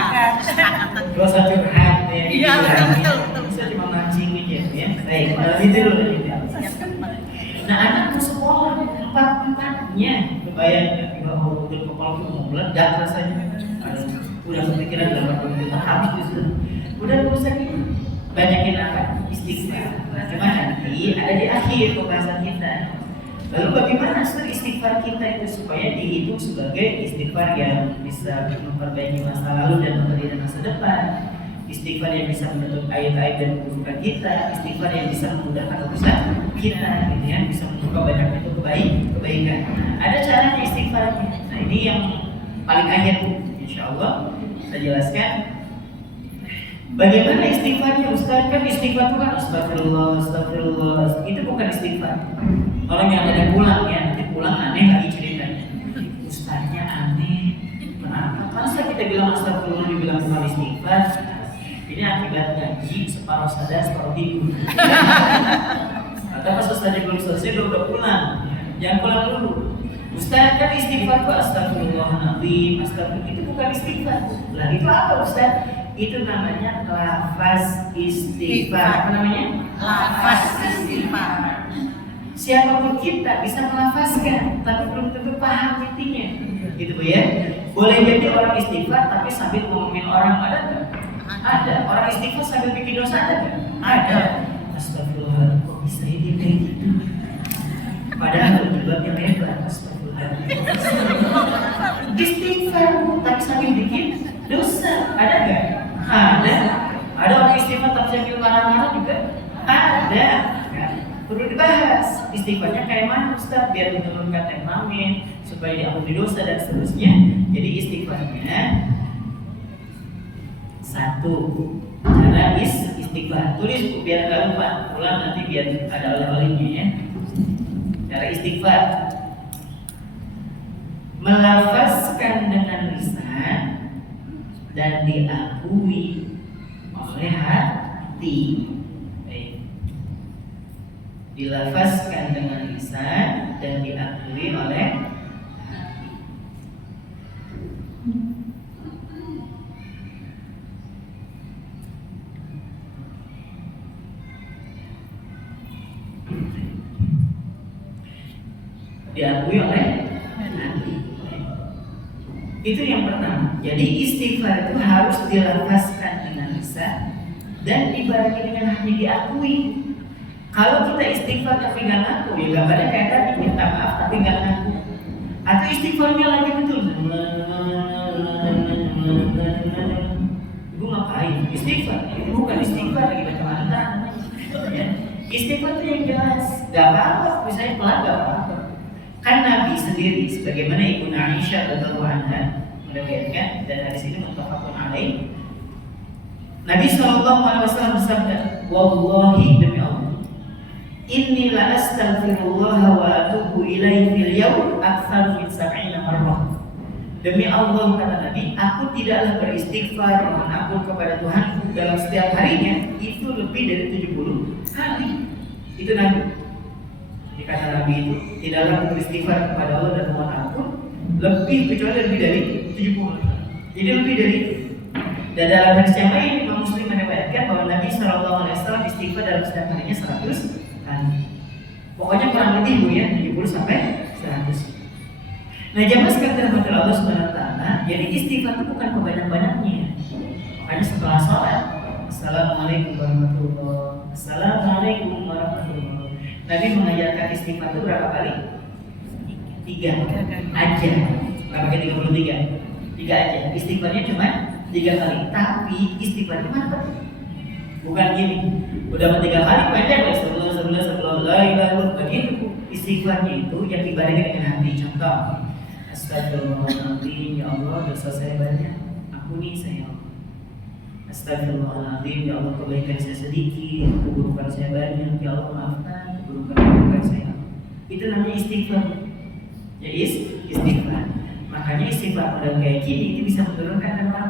Dua satu curhat ya. Iya, betul. Bisa cuma mancing aja ya. Baik, kalau itu dulu. Nah, anak ke sekolah empat-empatnya kebayang ya, kalau udah kepala tuh mau meledak rasanya. Udah kepikiran dalam kita habis itu. Udah usah gitu. Banyakin apa? Istighfar. Nah, cuma nanti ada di akhir pembahasan kita. Lalu bagaimana istighfar kita itu supaya dihitung sebagai istighfar yang bisa memperbaiki masa lalu dan memberi masa depan? Istighfar yang bisa menutup aib-aib dan keburukan kita, istighfar yang bisa memudahkan urusan kita, gitu ya, bisa membuka banyak itu kebaikan. Ada caranya istighfarnya. Nah, ini yang paling akhir, insya Allah saya jelaskan. Bagaimana istighfarnya Ustaz? Kan istighfar itu kan astagfirullah, astagfirullah. Itu bukan istighfar. Orang yang ada pulang ya, nanti pulang aneh lagi ceritanya. Ustaznya aneh. Kenapa? Masa kita bilang astagfirullah dibilang bukan istighfar? Ini akibat ngaji separuh sadar, separuh tidur. Atau pas Ustaznya belum selesai, dia udah pulang. Jangan pulang dulu. Ustaz kan istighfar itu astagfirullahaladzim, astagfirullah, itu bukan istighfar. Lah itu apa Ustaz? Itu namanya lafaz istighfar. Apa namanya? Lafaz istighfar. Siapapun kita bisa melafazkan, tapi belum tentu paham intinya. Gitu Bu ya. Boleh jadi orang istighfar tapi sambil ngomongin orang, ada nggak? Ada. Orang istighfar sambil bikin dosa, ada nggak? Ada. Astagfirullahaladzim, kok bisa ini kayak gitu? Padahal penyebabnya lebar. Astagfirullahaladzim. Istighfar tapi sambil bikin dosa, ada nggak? Ada. Ada orang istighfar tapi sambil marah-marah juga? Ada. Perlu dibahas istighfarnya kayak mana Ustaz biar menurunkan temperamen supaya diampuni dosa dan seterusnya. Jadi istighfarnya satu cara istighfar, tulis biar nggak lupa, pulang nanti biar ada oleh-olehnya ya. Cara istighfar melafazkan dengan lisan dan diakui oleh hati. Dilafazkan dengan lisan dan diakui oleh hati. Diakui oleh hati. Itu yang pertama. Jadi istighfar itu harus dilafazkan dengan lisan dan dibarengi dengan hati, diakui. Kalau kita istighfar tapi nggak ngaku, ya gambarnya kayak tadi, minta maaf tapi nggak ngaku. Atau istighfarnya lagi betul, ibu ngapain? Istighfar, itu bukan istighfar lagi baca mantra. Ya. Istighfar itu yang jelas, nggak apa-apa, misalnya pelan nggak apa-apa. Kan Nabi sendiri, sebagaimana Ibu Aisyah radhiyallahu anha meriwayatkan dan hadis ini muttafaqun alaih. Nabi SAW bersabda, wallahi demi Allah, inni la astaghfirullah wa atubu ilaihi fil yawm aktsar min 70 marrah. Demi Allah kata Nabi, aku tidaklah beristighfar mohon ampun kepada Tuhan dalam setiap harinya itu lebih dari 70 kali. Itu Nabi. Dikata Nabi itu tidaklah beristighfar kepada Allah dan mohon ampun lebih kecuali lebih dari 70 kali. Jadi lebih dari itu. Dan dalam hadis yang lain Imam Muslim meriwayatkan bahwa Nabi SAW istighfar dalam setiap harinya 100 kali. Pokoknya kurang lebih Bu ya, 70 sampai 100. Nah, jamaah sekalian rahmati Allah Subhanahu wa taala, jadi istighfar itu bukan kebanyak-banyaknya. Makanya setelah sholat, Assalamualaikum warahmatullahi wabarakatuh. Assalamualaikum warahmatullahi wabarakatuh. Nabi mengajarkan istighfar itu berapa kali? 3 aja. Berapa kali 33? 3 aja. Istighfarnya cuma 3 kali, tapi istighfarnya mantap. Bukan gini, udah 3 kali pendek, sebelum la ilaha illallah. Begitu istighfarnya itu yang dibarengi dengan hati. Contoh, astagfirullahaladzim, ya Allah dosa saya banyak, ampuni saya. Astagfirullahaladzim, ya Allah kebaikan saya sedikit, keburukan saya banyak, ya Allah maafkan keburukan saya. Itu namanya istighfar. Ya istighfar. Makanya istighfar model kayak gini itu bisa menurunkan demam.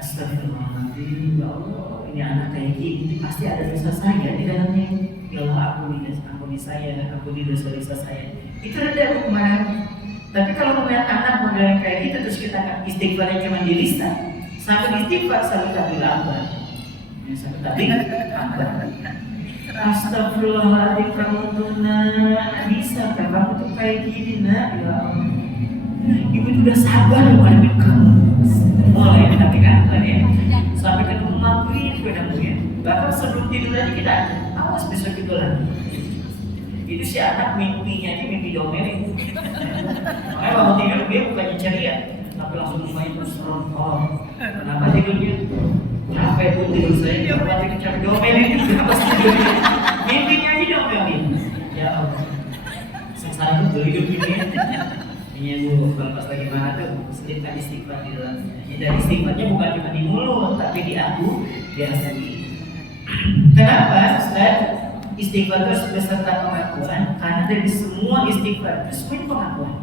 Astagfirullahaladzim, ya Allah, ini anak kayak gini pasti ada dosa saya di dalamnya. Ya Allah, ampuni dosa-dosa saya. Itu ada hukuman. Tapi kalau melihat anak model kayak gitu terus kita istighfarnya cuma di lisan, sampai istighfar sampai tabil akbar. Sampai tabil akbar. Astagfirullahaladzim, kamu tuh nak bisa kan? Kamu tuh kayak gini nak, ya Allah. Ibu tuh udah sabar menghadapi kamu. Mulai tabil akbar ya, sampai ketemu maghrib ya. Bahkan sebelum tidur aja kita awas besok itu lagi. Itu si anak mimpinya ini mimpi domelin. Makanya bangun tidur dia bukannya ceria, tapi langsung mukanya terus serem. Kenapa tidurnya? Capek pun tidur saya, dia berarti capek domelin juga pas tidurnya. Mimpinya aja domelin. Ya Allah, sengsara betul hidup ini. Ini bu, kalau pas lagi mana tuh selipkan istighfar di dalamnya. Dan istighfarnya bukan cuma di mulut, tapi di aku, di hati. Kenapa? Ustaz? Istighfar itu beserta pengakuan, karena dari semua istighfar itu semuanya pengakuan.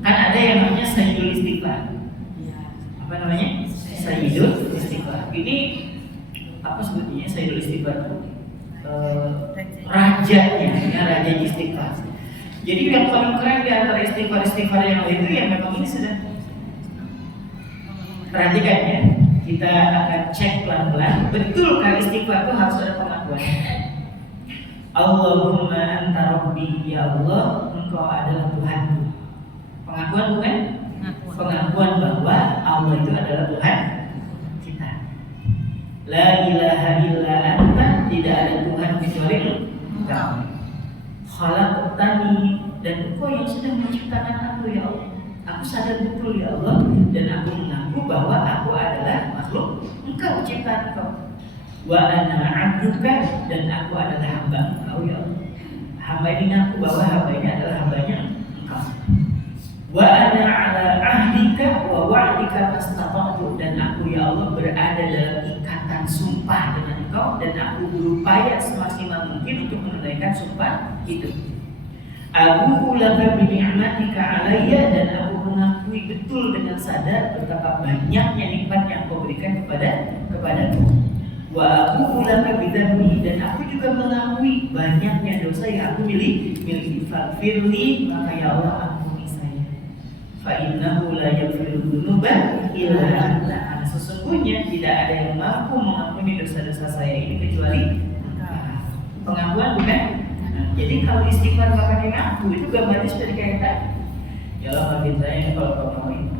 Kan ada yang namanya sayyidul istighfar. Apa namanya? Sayyidul istighfar. Ini apa sebutnya? Sayyidul istighfar itu rajanya, raja istighfar. Jadi yang paling keren di antara istighfar yang lain itu yang memang ini sudah perhatikan ya. Kita akan cek pelan-pelan. Betul kan istighfar itu harus ada pengakuan. Allahumma anta rabbi, ya Allah, engkau adalah Tuhanku. Pengakuan bukan? Pengakuan bahwa Allah itu adalah Tuhan kita. La ilaha illa anta, tidak ada Tuhan kecuali Engkau. Khalaqtani, dan Engkau yang sudah menciptakan aku, ya Allah. Aku sadar betul ya Allah, dan aku mengaku bahwa aku adalah makhluk Engkau, ciptaan Engkau. Wa ana 'abduka, dan aku adalah hamba Engkau, ya Allah. Hamba ini ngaku bahwa hamba ini adalah hambanya Engkau. Wa ana 'ala 'ahdika wa wa'dika mastata'tu, dan aku ya Allah berada dalam ikatan sumpah dengan Engkau, dan aku berupaya semaksimal mungkin untuk menunaikan sumpah itu. Aku laka bi ni'matika 'alayya, dan aku mengakui betul dengan sadar betapa banyaknya nikmat yang Kau berikan kepadaku. Wa aku laka bi dzambi, dan aku juga mengakui banyaknya dosa yang aku miliki. Faghfirli, maka ya Allah ampuni saya. Fa innahu la yaghfiru dzunuba illa anta, karena sesungguhnya tidak ada yang mampu mengampuni dosa-dosa saya ini kecuali Engkau. Pengakuan bukan? Jadi kalau istighfar nggak pakai ngaku itu gambarnya seperti kayak tadi. Ya Allah, maafin saya kalau Kau mau itu.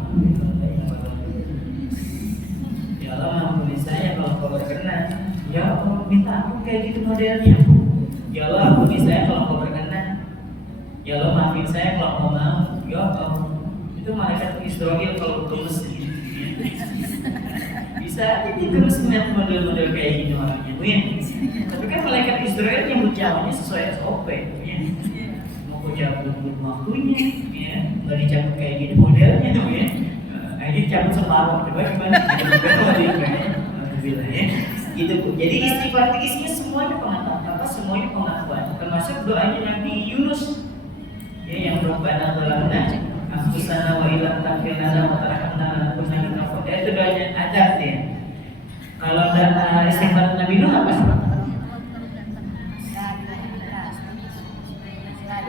Ya Allah, maafin saya kalau Kau berkenan. Ya Allah, minta aku kayak gitu modelnya. Ya Allah, ampuni saya kalau Kau berkenan. Ya Allah, maafin saya kalau Kau mau. Ya Allah, itu malaikat Israel kalau tulus. Bisa jadi terus melihat model-model kayak gini orangnya, Win. Tapi kan malaikat Israel yang jawabnya sesuai SOP, ya. Mau kau jawab waktunya, ya. Nggak dicabut kayak gini modelnya dong, ya. Nah, ini cabut separuh, coba gimana? Alhamdulillah, ya. Gitu Bu. Jadi istighfar isinya semuanya pengakuan, semuanya pengakuan. Termasuk doanya Nabi Yunus, ya, yang Rabbana zalamna anfusana wa illam taghfir lana wa tarhamna lanakunanna minal khasirin. Itu doanya adab ya. Kalau istighfar Nabi Nuh apa sih?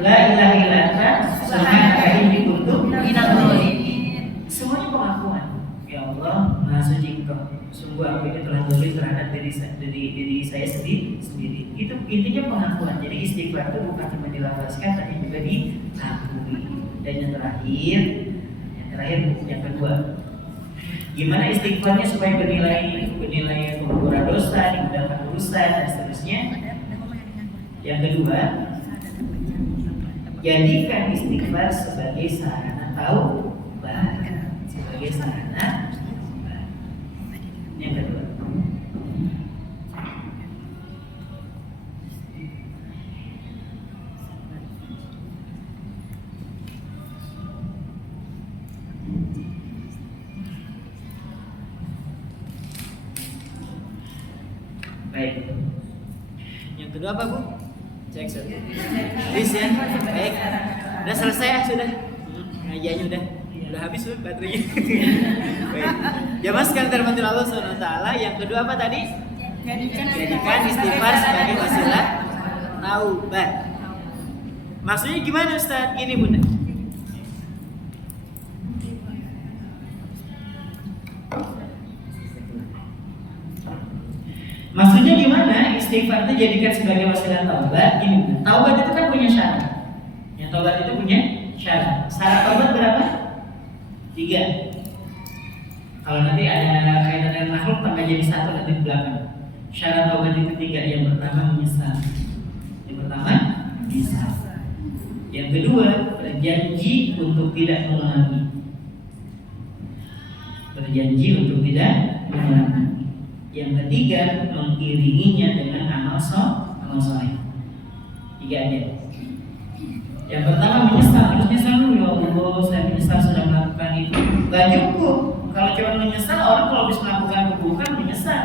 La ilaha illa anta subhanaka inni kuntu minadz dzalimin. Semuanya pengakuan. Ya Allah, Maha Suci Engkau. Sungguh aku ini telah zalim terhadap diri saya sendiri. Itu intinya pengakuan. Jadi istighfar itu bukan cuma dilafazkan, tapi juga diakui. Dan yang terakhir yang kedua, gimana istighfarnya supaya bernilai pengampunan dosa, dimudahkan urusan dan seterusnya. Yang kedua, jadikan istighfar sebagai sarana taubat, sebagai sarana taubat. Yang kedua, baik. Yang kedua apa Bu? Cek satu. Bis ya. Baik. Udah selesai ya sudah. pengajiannya udah habis tuh baterainya. Baik. Jamaskan terbantu Allah SWT. Yang kedua apa tadi? Jadikan istighfar sebagai wasilah taubat. Maksudnya gimana Ustaz? Gini Bunda. Maksudnya gimana? Istighfar itu jadikan sebagai wasilah taubat. Gini, taubat itu kan punya syarat. Ya, taubat itu punya syarat. Syarat taubat berapa? 3. Kalau nanti ada kaitan dengan makhluk, maka jadi 1 nanti di belakang. Syarat taubat itu 3. Yang pertama menyesal. Yang pertama menyesal. Yang kedua berjanji untuk tidak mengulangi. Berjanji untuk tidak mengulangi. Yang ketiga mengiringinya dengan amal soleh. 3 aja. Yang pertama menyesal. Harus menyesal dulu, ya Allah, saya menyesal sudah melakukan itu. Gak cukup. Kalau cuma menyesal, orang kalau habis melakukan keburukan menyesal.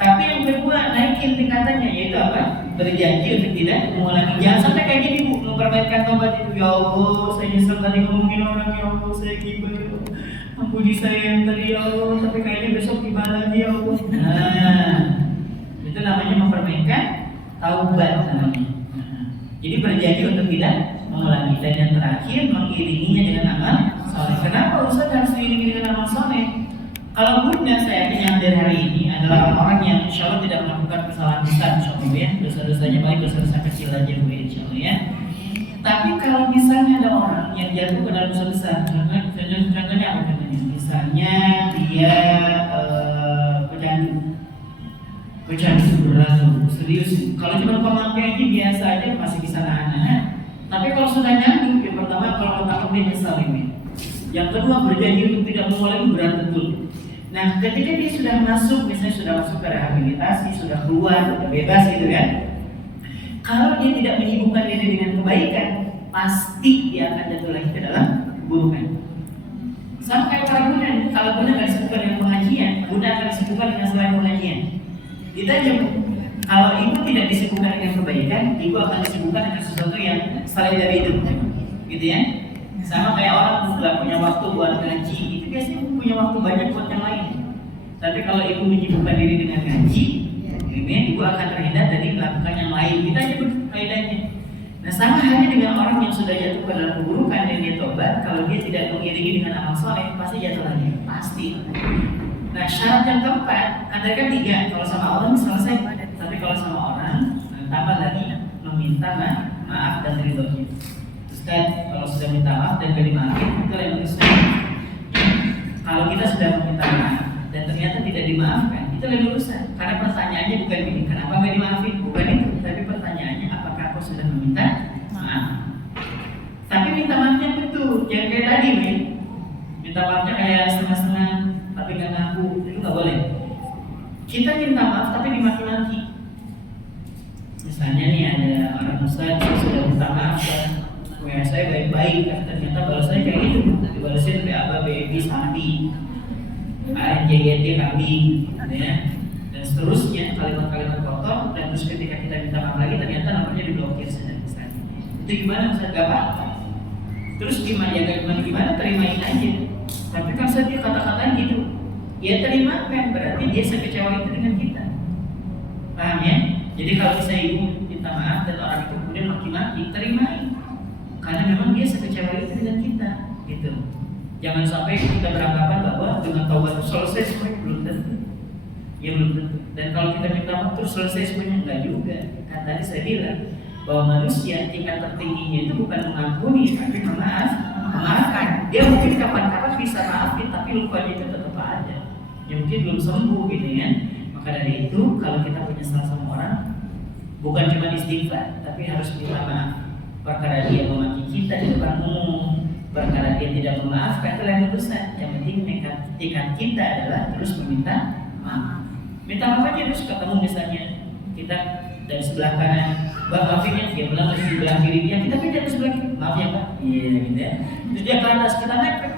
Tapi yang kedua naikin tingkatannya, yaitu apa? Berjanji untuk tidak mengulangi. Jangan sampai kayak gini Bu, mempermainkan taubat itu. Ya Allah, saya nyesal tadi ngomongin orang, ya Allah, saya gibah. Ampuni saya yang tadi ya Allah, tapi kayaknya besok gimana lagi ya Allah. Nah, itu namanya mempermainkan taubat namanya. Jadi berjanji untuk tidak mengulangi. Dan yang terakhir mengiringinya dengan amal soleh. Kenapa Ustaz harus diiringi dengan amal soleh? Kalau Bunda saya yakin yang dari hari ini adalah orang-orang yang insya Allah tidak melakukan kesalahan besar, insya Allah ya. Dosa-dosanya paling dosa-dosa kecil aja Bu, insya Allah ya. Tapi kalau misalnya ada orang yang jatuh ke dalam dosa besar, contohnya apa contohnya? Misalnya dia pecandu berlalu serius. Kalau cuma pemakai aja biasa aja masih bisa nahan. Tapi kalau sudah nyambung, yang pertama kalau takut dia nyesal ini. Yang kedua berjanji untuk tidak mengulangi, berat betul. Nah, ketika dia sudah masuk, misalnya sudah masuk ke rehabilitasi, sudah keluar, sudah bebas gitu kan. Kalau dia tidak menyibukkan diri dengan kebaikan, pasti dia akan jatuh lagi ke dalam keburukan. Sama kayak kalau Bunda nggak disibukkan dengan pengajian, Bunda akan disibukkan dengan selain pengajian. Ditanya, kalau ibu tidak disibukkan dengan kebaikan, ibu akan disibukkan dengan sesuatu yang selain dari itu, gitu ya. Sama kayak orang nggak punya waktu buat ngaji, itu biasanya punya waktu banyak buat yang lain. Tapi kalau ibu menyibukkan diri dengan ngaji, ibu akan terhindar dari melakukan yang lain. Kita aja kaidahnya. Nah, sama halnya dengan orang yang sudah jatuh ke dalam keburukan dan dia tobat, kalau dia tidak mengiringi dengan amal soleh, pasti jatuh lagi, pasti. Nah, syarat yang keempat, ada kan 3. Kalau sama orang selesai, tapi kalau sama orang, tambah lagi meminta maaf dan ridhonya. Ustaz, kalau sudah minta maaf dan gak dimaafin, itu yang Ustaz. Kalau kita sudah meminta maaf dan ternyata tidak dimaafkan, itu lebih urusan. Karena pertanyaannya bukan ini, kenapa gak dimaafin? Bukan itu, tapi pertanyaannya apakah kau sudah meminta maaf? Tapi minta maafnya betul, jangan kayak tadi, nih. Minta maafnya kayak setengah-setengah, tapi gak ngaku, itu gak boleh. Kita minta maaf tapi dimaki-maki. Misalnya nih ada orang Ustaz, saya sudah minta maaf kan, saya baik-baik, tapi ternyata balasnya kayak gitu. Dibalasnya dari Aba, Baby, Sandi, ANJYT, kambing, ya. Dan seterusnya, kalimat-kalimat kotor. Dan terus ketika kita minta maaf lagi, ternyata nomornya diblokir saja. Itu gimana Ustaz? Gak apa-apa. Terus gimana? Ya gimana? Terimain aja. Tapi kan saya dia kata-kataan gitu, ya terima kan, berarti dia sekecewa itu dengan kita. Paham ya? Jadi kalau misalnya ibu minta maaf dan orang itu kemudian maki-maki, terimain. Karena memang dia sekecewa itu dengan kita, gitu. Jangan sampai kita beranggapan bahwa dengan taubat itu selesai semuanya, belum tentu. Ya belum tentu. Dan kalau kita minta maaf terus selesai semuanya, enggak juga. Kan tadi saya bilang bahwa manusia tingkat tertingginya itu bukan mengampuni, tapi memaafkan. Dia mungkin kapan-kapan bisa maafin, tapi lupanya itu tetap ada. Ya mungkin belum sembuh gitu ya. Maka dari itu kalau kita punya salah sama orang, bukan cuma istighfar, tapi harus minta maaf. Perkara dia memaki kita di depan umum, perkara dia tidak memaafkan, itu lain urusan. Yang penting tingkat kita adalah terus meminta maaf. Minta maaf aja terus ketemu misalnya kita dari sebelah kanan, Bang maafin ya, dia bilang di sebelah kiri dia, kita pindah ke sebelah kiri, maaf ya Pak, iya gitu ya. Terus dia ke atas, kita naik ke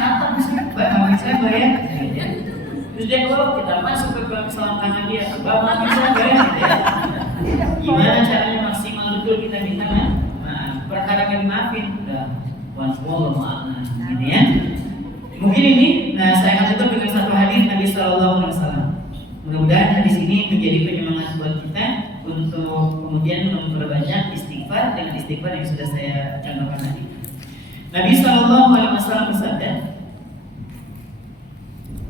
atas, Bang maafin saya Bang ya, gitu ya. Terus dia keluar, kita masuk ke selangkangan dia, Bang maafin saya Bang ya, gitu ya. Gimana caranya maksimal betul kita minta maaf? Perkara yang dimaafin, udah Wallahu a'lam. Gitu ya. Mungkin ini, saya akan tutup dengan satu hadis Nabi Sallallahu Alaihi Wasallam. Mudah-mudahan hadis ini menjadi penyemangat buat kita untuk kemudian memperbanyak istighfar dengan istighfar yang sudah saya contohkan tadi. Nabi Sallallahu Alaihi Wasallam bersabda,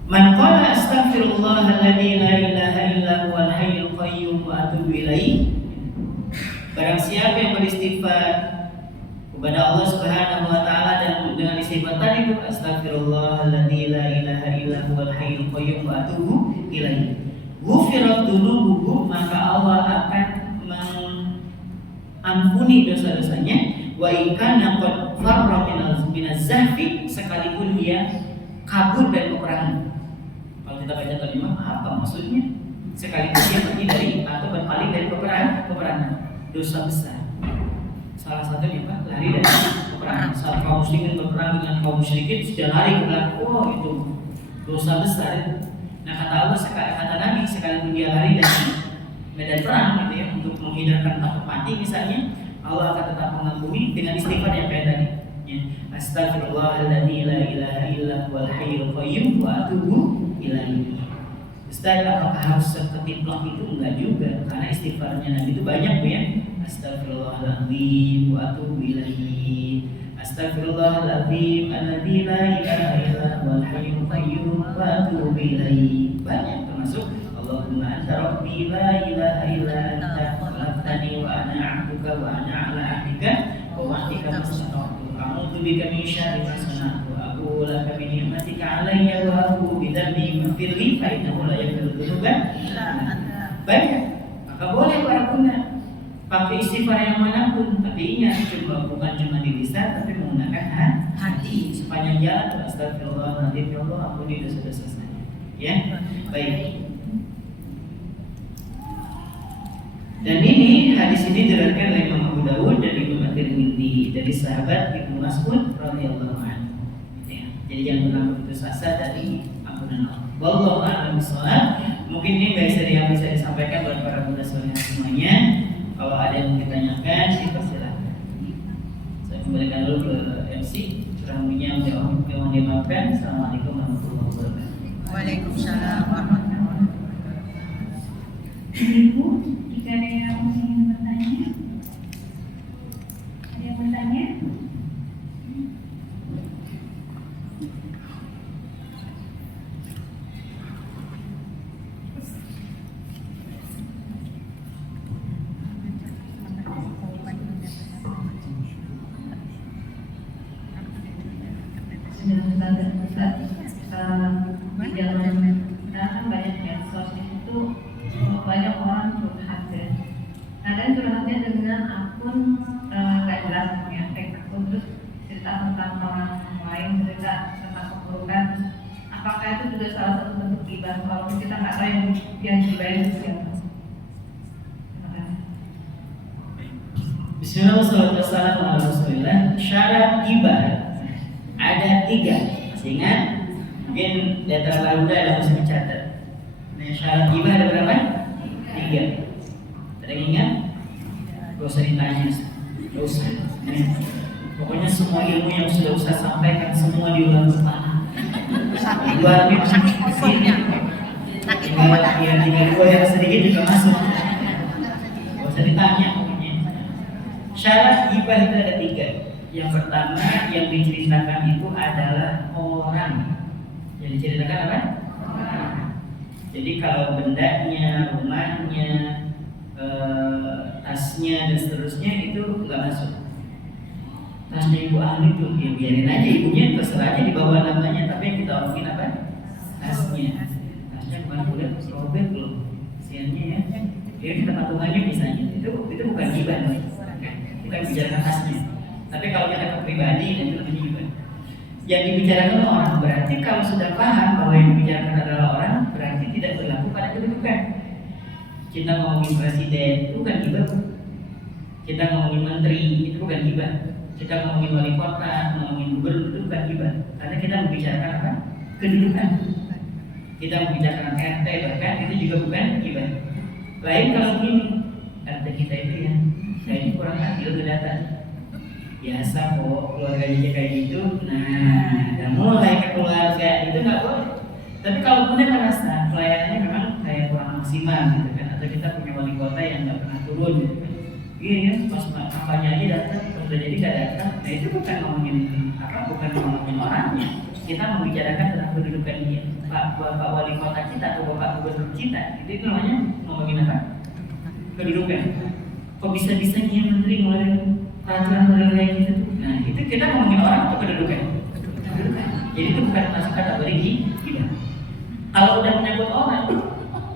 "Man qala astaghfirullahalladzi la ilaha illa huwal hayyul qayyum wa atubu ilaih." Barang siapa yang beristighfar kepada Allah Subhanahu wa taala dan dengan istighfar tadi itu astaghfirullahalladzi la ilaha illa huwal hayyul qayyum wa atubu ilaih. Ghufirat dzunubuhu, maka Allah akan mengampuni dosa-dosanya. Wa in kana qad farra minaz zahfi, sekalipun dia kabur dari peperangan. Kalau kita baca terjemah apa maksudnya? Sekalipun dia pergi dari atau berpaling dari peperangan, dosa besar. Salah satunya Pak, lari dari peperangan. Saat kaum muslimin berperang dengan kaum musyrikin, sudah lari ke belakang. Oh, itu dosa besar. Nah, kata Allah, kata Nabi, sekalipun dia lari dari medan perang gitu ya, untuk menghindarkan takut mati misalnya, Allah akan tetap mengampuni dengan istighfar yang kayak tadi. Ya. Astaghfirullahalladzi la ilaha illa huwal hayyul qayyum wa atubu ilaihi. Ustaz, apakah harus seketiplak itu? Enggak juga, karena istighfarnya Nabi itu banyak Bu ya. Astaghfirullahaladzim wa atubu ilaihi. Astaghfirullahaladzim alladzi la ilaha illa huwal hayyul qayyum wa atubu ilaihi. Banyak, termasuk Allahumma anta rabbi la ilaha illa anta khalaqtani wa ana 'abduka wa ana 'ala 'ahdika wa wa'dika mastata'tu. A'udzu bika min syarri ma sana'tu. Aqulu laka bi ni'matika 'alayya wa aqulu bi dhanbi faghfirli fa innahu la yaghfiru dzunuba illa anta. Banyak. Maka boleh para guna pakai istighfar yang manapun, tapi ingat bukan cuma di lisan, tapi menggunakan hati sepanjang jalan. Astagfirullahaladzim, ya Allah, ampuni dosa-dosa saya. Ya, baik. Dan ini hadis ini diriwayatkan oleh Imam Abu Dawud dan Imam At-Tirmidzi dari sahabat Ibnu Mas'ud radhiyallahu anhu. Ya, jadi jangan pernah berputus asa dari ampunan Allah. Wallahu a'lam bishawab. Mungkin ini baik yang bisa disampaikan buat para bunda soalnya semuanya. Kalau ada yang ditanyakan, silakan. Saya kembalikan dulu ke MC. Kurang-lebihnya mohon dimaafkan. Assalamualaikum warahmatullahi wabarakatuh. Waalaikumsalam warahmatullahi wabarakatuh. Ibu, jika ada yang ingin bertanya, ada yang bertanya? Di dalam kita kan banyak medsos itu banyak orang curhat ya. Kadang curhatnya dengan akun nggak jelas ya, fake akun, terus cerita tentang orang lain, cerita tentang keburukan. Apakah itu juga salah satu bentuk ghibah kalau kita nggak tahu yang dibayar itu siapa? Bismillah wassalatu wassalamu ala Rasulillah. Syarat ghibah ada 3. Masih ingat? Mungkin di antara Anda yang masih mencatat. Nah, syarat ghibah ada berapa? 3. Ada yang ingat? Gak usah ditanya, gak usah. Pokoknya semua ilmu yang sudah Ustaz sampaikan semua diulang kepala. Luar biasa. Tinggal 2 yang sedikit juga masuk. Gak usah ditanya pokoknya. Syarat ghibah itu ada 3. Yang pertama yang diceritakan itu adalah orang. Yang diceritakan apa? Orang. Jadi kalau bendanya, rumahnya, tasnya dan seterusnya itu nggak masuk. Tasnya ibu ahli itu ya biarin aja, ibunya terserah aja dibawa namanya, tapi yang kita omongin apa? Tasnya. Tasnya bukan kulit robek loh. Siannya ya. Dia kita patungannya misalnya. Itu bukan ghibah. Kita bicara tasnya. Tapi kalau kita ke pribadi, itu namanya ghibah. Yang dibicarakan orang, berarti kalau sudah paham bahwa yang dibicarakan adalah orang, berarti tidak berlaku pada kedudukan. Kita ngomongin presiden, itu bukan ghibah. Kita ngomongin menteri, itu bukan ghibah. Kita ngomongin wali kota, ngomongin gubernur, itu bukan ghibah. Karena kita membicarakan apa? Kedudukan. Kita membicarakan RT, bahkan itu juga bukan ghibah. Lain kalau gini, RT kita itu ya, kayaknya kurang adil ke data. biasa kok keluarganya kayak gitu. Nah, dan mulai ke keluarga itu nggak boleh. Tapi kalau Bunda merasa pelayanannya memang kayak kurang maksimal gitu kan, atau kita punya wali kota yang nggak pernah turun gitu kan, iya ya pas kampanye aja datang, udah jadi nggak datang. Nah itu bukan ngomongin apa, bukan ngomongin orangnya. Kita membicarakan tentang kedudukan dia, bapak wali kota kita atau bapak gubernur kita. Itu namanya ngomongin apa? Kedudukan. Kok bisa-bisanya menteri ngeluarin peraturan kayak gitu? Nah itu kita ngomongin orang atau kedudukan? Kedudukan. Jadi itu bukan masuk kategori kita. Kalau udah menyangkut orang,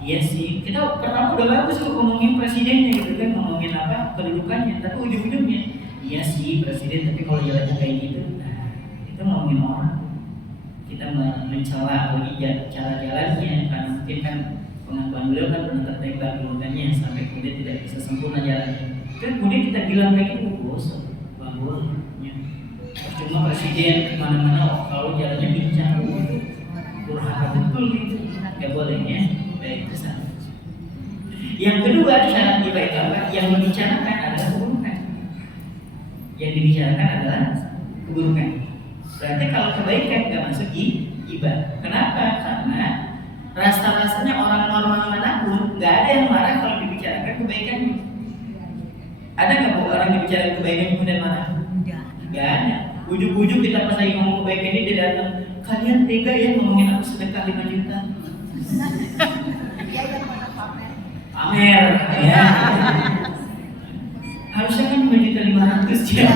iya sih, kita pertama udah bagus kok ngomongin presidennya gitu kan, ngomongin apa kedudukannya, tapi ujung-ujungnya iya sih presiden, tapi kalau jalannya kayak gitu, nah itu ngomongin orang. Kita mencela lagi cara jalannya, karena mungkin kan pengakuan beliau kan pernah tertembak keluarganya sampai kemudian tidak bisa sempurna jalannya. Kan kemudian kita bilang kayak gitu, bosan, bahwa cuma presiden kemana-mana kalau jalannya bincang, durhaka betul gitu, nggak boleh ya. Baik, kesana. Yang kedua syarat gibah itu apa? Yang dibicarakan adalah keburukan. Yang dibicarakan adalah keburukan. Berarti kalau kebaikan nggak masuk gibah. Kenapa? Karena rasa-rasanya orang normal manapun nggak ada yang marah kalau dibicarakan kebaikan. Ada nggak bu orang dibicarakan kebaikan kemudian marah? Nggak ada. Ujuk-ujuk kita pas lagi ngomong kebaikan ini dia datang, kalian tega ya ngomongin aku sedekah 5 juta. Pamer ya. Harusnya kan 5.500.000 ya.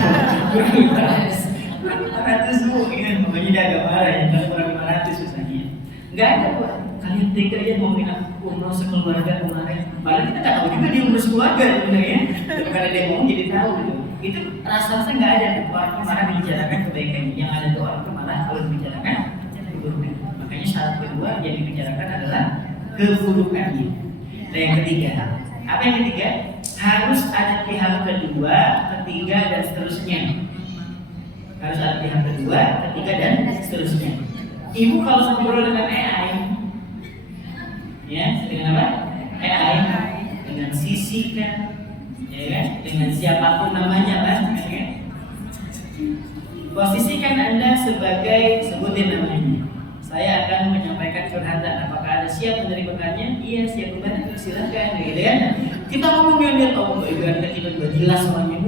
500 bu, kan makanya dia agak marah ya, kalau kurang 500 susahnya. Enggak ada bu, kalian tega ya ngomongin aku umroh sekeluarga kemarin. Padahal kita nggak tahu juga dia umroh sekeluarga sebenarnya. Tapi karena dia ngomong jadi tahu gitu. Itu rasa-rasa nggak ada orang marah dibicarakan kebaikan, yang ada tuh orang marah kalau dibicarakan keburukan. Makanya syarat kedua yang dibicarakan adalah keburukannya. Nah yang ketiga, apa yang ketiga? Harus ada pihak kedua, ketiga dan seterusnya. Harus ada pihak kedua, ketiga dan seterusnya. Ibu kalau ngobrol dengan AI, ya dengan apa? AI, dengan Sisi kan, ya kan? Dengan siapapun namanya lah, ya kan? Posisikan Anda sebagai, sebutin namanya. Saya akan menyampaikan curhatan. Apakah Anda siap menerimanya? Iya, siap membantu. Silakan, gitu kan? Kita ngomong dia tahu ibarat kita udah jelas orangnya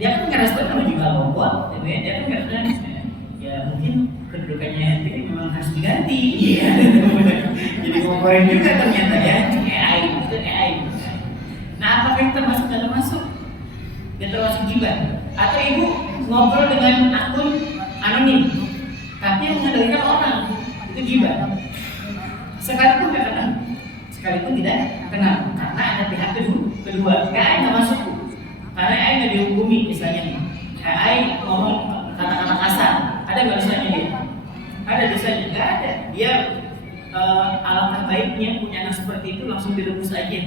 dia kan nggak respon sama juga lombok, dia kan nggak respon. Ya mungkin kedudukannya ini memang harus diganti. Iya. Jadi ngobrolin juga ternyata ya AI itu AI. Nah apakah itu termasuk dalam masuk? Dia termasuk gibah? Atau ibu ngobrol dengan akun anonim, tapi yang mengendalikan orang itu gibah. Sekalipun nggak kenal, sekalipun tidak kenal, karena ada pihak kedua. AI nggak masuk, karena AI nggak dihukumi misalnya. AI ngomong kata-kata kasar, ada nggak dosanya dia? Ada dosanya? Nggak ada. Dia alangkah baiknya punya anak seperti itu langsung direbus aja.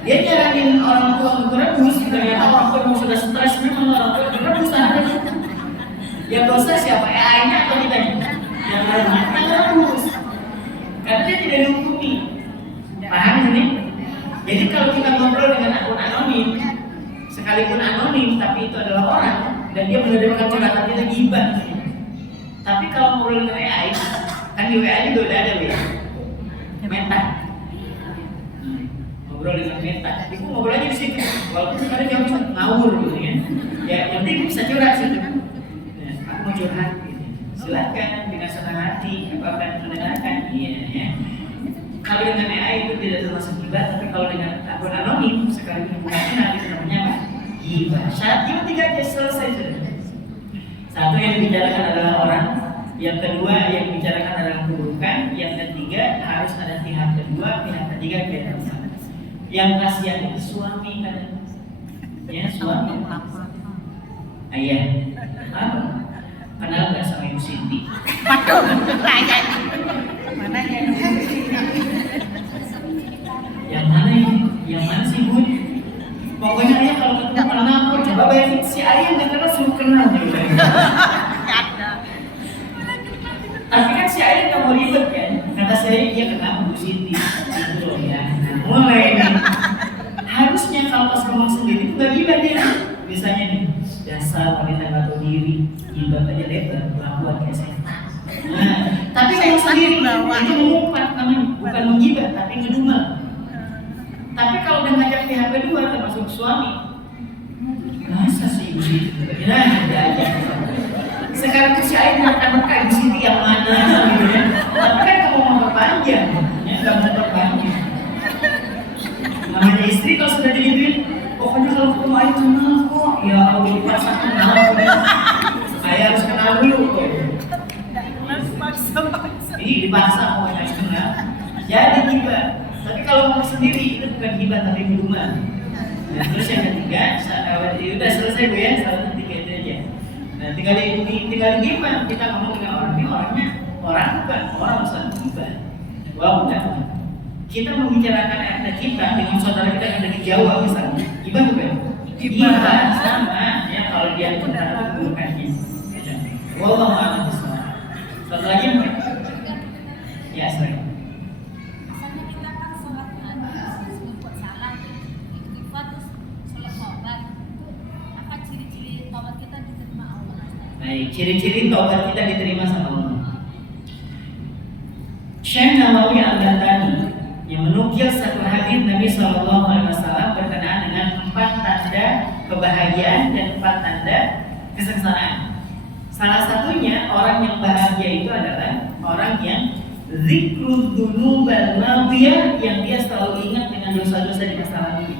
Dia nyaranin orang tua untuk rebus, ternyata orang tua sudah stres, memang orang tua direbus aja. Yang dosa siapa? AI-nya atau kita? Yang rebus. Karena dia tidak dihukumi. Paham ini? Jadi kalau kita ngobrol dengan akun anonim, sekalipun anonim tapi itu adalah orang dan dia menerima curhatan kita gibah. Tapi kalau ngobrol dengan AI, kan di WA juga udah ada ya, Meta. Ngobrol dengan Meta, itu ngobrol aja di situ. Walaupun kadang dia bisa ngawur gitu kan. Ya yang penting bisa curhat situ. Aku mau curhat. Silakan dengan senang hati, apa akan mendengarkan, iya ya. Kalau dengan AI itu tidak termasuk gibah, tapi kalau dengan akun anonim sekalipun bukan kenal itu namanya apa? Gibah. Syarat gibah 3 aja selesai sudah. Satu yang dibicarakan adalah orang, yang kedua yang dibicarakan adalah keburukan, yang ketiga harus ada pihak kedua, pihak ketiga kita. Yang kasihan itu suami kan? Ya suami. Ayah. Apa? Kenal nggak sama Ibu Sinti? Waduh, tanya mana ya? Yang mana ini? Yang mana sih Bu? Pokoknya ayah kalau ketemu orang ngampur, coba bayangin si ayah nggak kenal suruh kenal gitu. Tapi kan si ayah nggak mau ribet kan? Kata saya dia kenal Bu Sinti, gitu loh ya. Nah, mulai nih. Harusnya kalau pas ngomong sendiri itu bagi diri, gibah aja lebar, kelakuan kayak setan. Nah, tapi kalau sendiri itu mengumpat namanya, bukan menggibah tapi ngedumel. Tapi kalau udah ngajak pihak kedua termasuk suami, masa sih ibu Siti? Nah, ada aja. Sekarang tuh si Ain akan kayak ibu Siti yang mana gitu ya. Tapi kan kamu mau memperpanjang, ya nggak mau memperpanjang. Namanya istri kalau sudah digituin, pokoknya kalau ketemu Ain kenal kok. Ya Allah dipaksa kenal. Saya harus kenal dulu kok. Ini dipaksa pokoknya harus kenal. Jadi gibah. Tapi kalau mau sendiri itu bukan gibah tapi minuman. Nah, terus yang ketiga, udah selesai Bu ya, salah tiga itu aja. Nah, tinggal gibah, kita ngomong dengan orang ini orang bukan orang urusan gibah. Walaupun enggak, kita membicarakan ada kita dengan saudara kita yang ada di Jawa misalnya, gibah bukan? Gibah sama ya kalau dia tentang keburukannya. Wallahu a'lam bishawab. Satu lagi mungkin? Ya, sorry. Misalnya kita kan sholat buat salah, istighfar terus sholat taubat. Apa ciri-ciri taubat kita diterima Allah? Baik, ciri-ciri taubat kita diterima sama Allah. Syekh Nawawi Al-Ghazali yang menukil satu hadis Nabi SAW berkenaan dengan 4 tanda kebahagiaan dan 4 tanda kesengsaraan. Salah satunya orang yang bahagia itu adalah orang yang zikrul dzunubal madiyah, yang dia selalu ingat dengan dosa-dosa di masa lalu.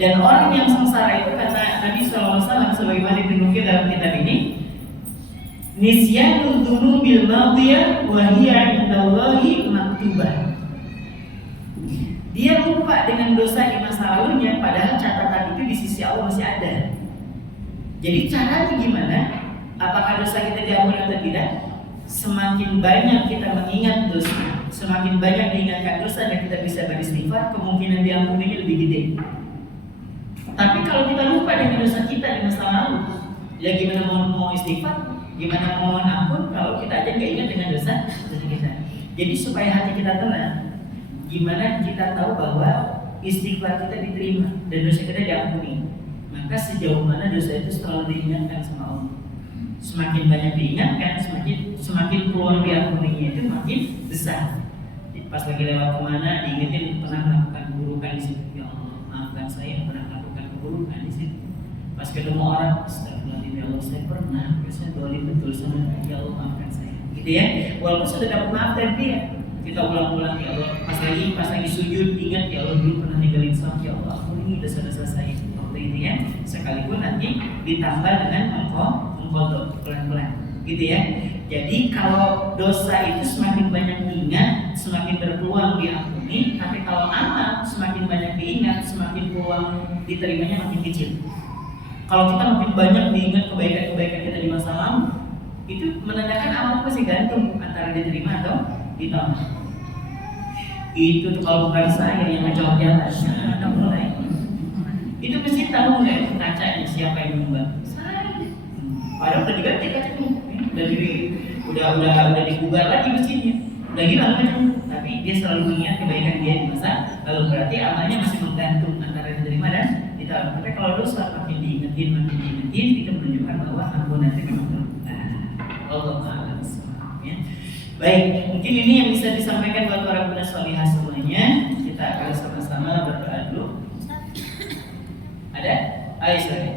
Dan orang yang sengsara itu kata Nabi SAW sebagaimana dinukil dalam kitab ini, nisyanul dzunubil madiyah wa hiya indallahi maktubah. Dia lupa dengan dosa di masa lalunya padahal catatan itu di sisi Allah masih ada. Jadi caranya gimana? Apakah dosa kita diampuni atau tidak? Semakin banyak kita mengingat dosa, semakin banyak diingatkan dosa dan kita bisa beristighfar, kemungkinan diampuninya lebih gede. Tapi kalau kita lupa dengan dosa kita di masa lalu, ya gimana mau istighfar? Gimana mohon ampun kalau kita aja nggak ingat dengan dosa kita? Jadi supaya hati kita tenang, gimana kita tahu bahwa istighfar kita diterima dan dosa kita diampuni? Maka sejauh mana dosa itu selalu diingatkan sama Allah. Semakin banyak diingatkan, semakin keluar diampuninya itu makin besar. Pas lagi lewat kemana diingetin pernah melakukan keburukan di situ, ya Allah maafkan saya pernah melakukan keburukan di situ. Pas ketemu orang, astagfirullahaladzim ya Allah saya pernah, saya dolim betul sama ya Allah maafkan saya. Gitu ya. Walaupun sudah dapat maaf dari dia, kita ulang-ulang ya Allah. Pas lagi sujud ingat ya Allah dulu pernah ninggalin sholat, ya Allah ampuni dosa-dosa saya. Waktu itu ya, sekalipun nanti ditambah dengan mengkodok pelan-pelan, gitu ya. Jadi kalau dosa itu semakin banyak diingat, semakin berpeluang diampuni. Tapi kalau amal semakin banyak diingat, semakin peluang diterimanya makin kecil. Kalau kita makin banyak diingat kebaikan-kebaikan kita di masa lalu, itu menandakan amal pasti gantung antara diterima atau ditolak. Itu tuh kalau bukan saya yang ngecor jalan, ada mulai. Itu pasti tahu nggak kacanya siapa yang nyumbang? Padahal udah diganti kan itu, udah dibubar lagi mesinnya, udah hilang kan, tapi dia selalu mengingat kebaikan dia di masa lalu, berarti amalnya masih menggantung antara diterima dan ditolak. Tapi kalau dosa makin diingetin, itu menunjukkan bahwa ampunan itu memang terbuka. Allah Ta'ala ya. Baik, mungkin ini yang bisa disampaikan buat para bunda sholihah semuanya. Kita akan sama-sama berdoa dulu. Ada? Ayo sorry.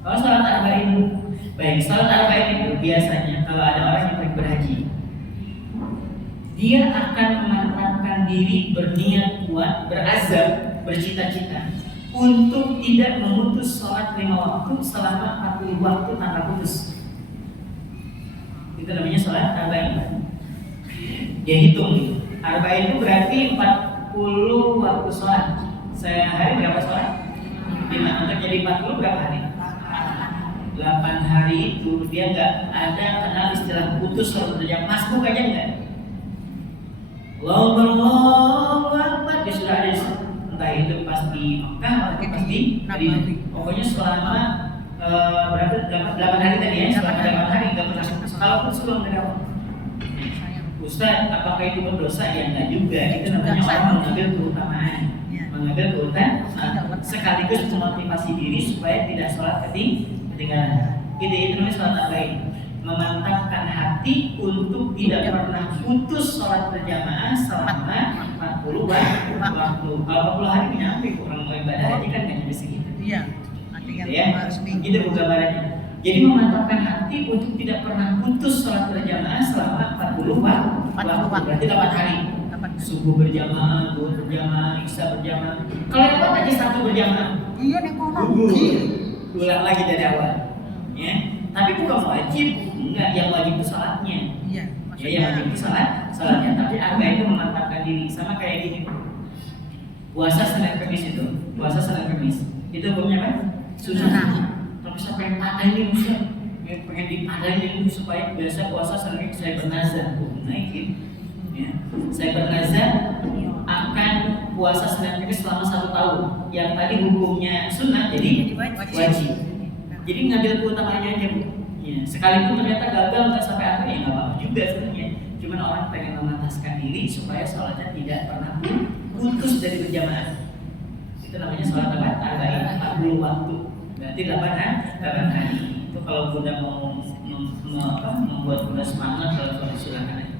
Kalau salat arba'in, baik, salat arba'in itu biasanya kalau ada orang yang berhaji, dia akan memantapkan diri, berniat kuat, berazam, bercita-cita untuk tidak memutus sholat 5 waktu selama 40 waktu tanpa putus. Itu namanya sholat arba'in. Dia hitung, arba'in itu berarti 40 waktu sholat. Sehari berapa sholat? 5, untuk jadi 40 berapa hari? 8 hari itu dia nggak ada kenal istilah putus kalau berjam masbuk aja nggak. Allahu Akbar dia sudah ada, entah itu pas di Mekah atau pas di Madinah. Pokoknya selama berapa 8 hari tadi ya, selama 8 hari nggak pernah putus. Kalau putus belum ada waktu. Ustaz, apakah itu berdosa? Ya enggak juga. Itu namanya orang mengambil keutamaan. mengambil keutuhan sekaligus memotivasi diri supaya tidak sholat ketinggalan. Itu namanya sholat arba'in, memantapkan hati untuk tidak pernah putus sholat berjamaah selama 40 waktu. Kalau 40 hari nyampe kurang mau ibadah haji kan nggak nyampe segitu. Iya. Artinya Ya, seminggu. itu gambarannya. Jadi memantapkan hati untuk tidak pernah putus sholat berjamaah selama 40 waktu. Berarti 8 hari. Subuh berjamaah, zuhur berjamaah, isya berjamaah. Kalau yang buat aja satu berjamaah. Iya nih kono. Ulang lagi dari awal. Ya. Tapi bukan wajib, enggak, yang wajib itu sholatnya. Iya. Ya, yang wajib itu sholatnya. Tapi agak itu memantapkan diri, sama kayak gini. Puasa Senin Kamis itu, itu hukumnya apa? Sunnah. Tapi saya pengen padain Ustaz, pengen dipadain supaya biasa puasa Senin saya bernazar, naikin. Ya. Saya bernazar akan puasa Senin Kamis selama 1 tahun. Yang tadi hukumnya sunnah jadi wajib. Jadi ngambil keutamaannya aja Bu. Ya, sekalipun ternyata gagal nggak sampai akhir ya nggak apa-apa juga sebenarnya. Cuman orang pengen memantaskan diri supaya sholatnya tidak pernah putus dari berjamaah. Itu namanya sholat arba'in, 40 waktu. Berarti 8 hari. Itu kalau Bunda mau membuat Bunda semangat kalau sholat silakan aja.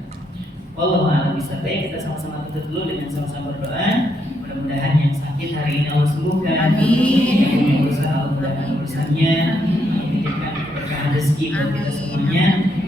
Wallahu a'lam bishawab. Kita sama-sama tutup dulu dengan sama-sama berdoa. Mudah-mudahan yang sakit hari ini Allah sembuhkan. Yang punya urusan Allah mudahkan urusannya. Allah titipkan keberkahan rezeki buat kita semuanya.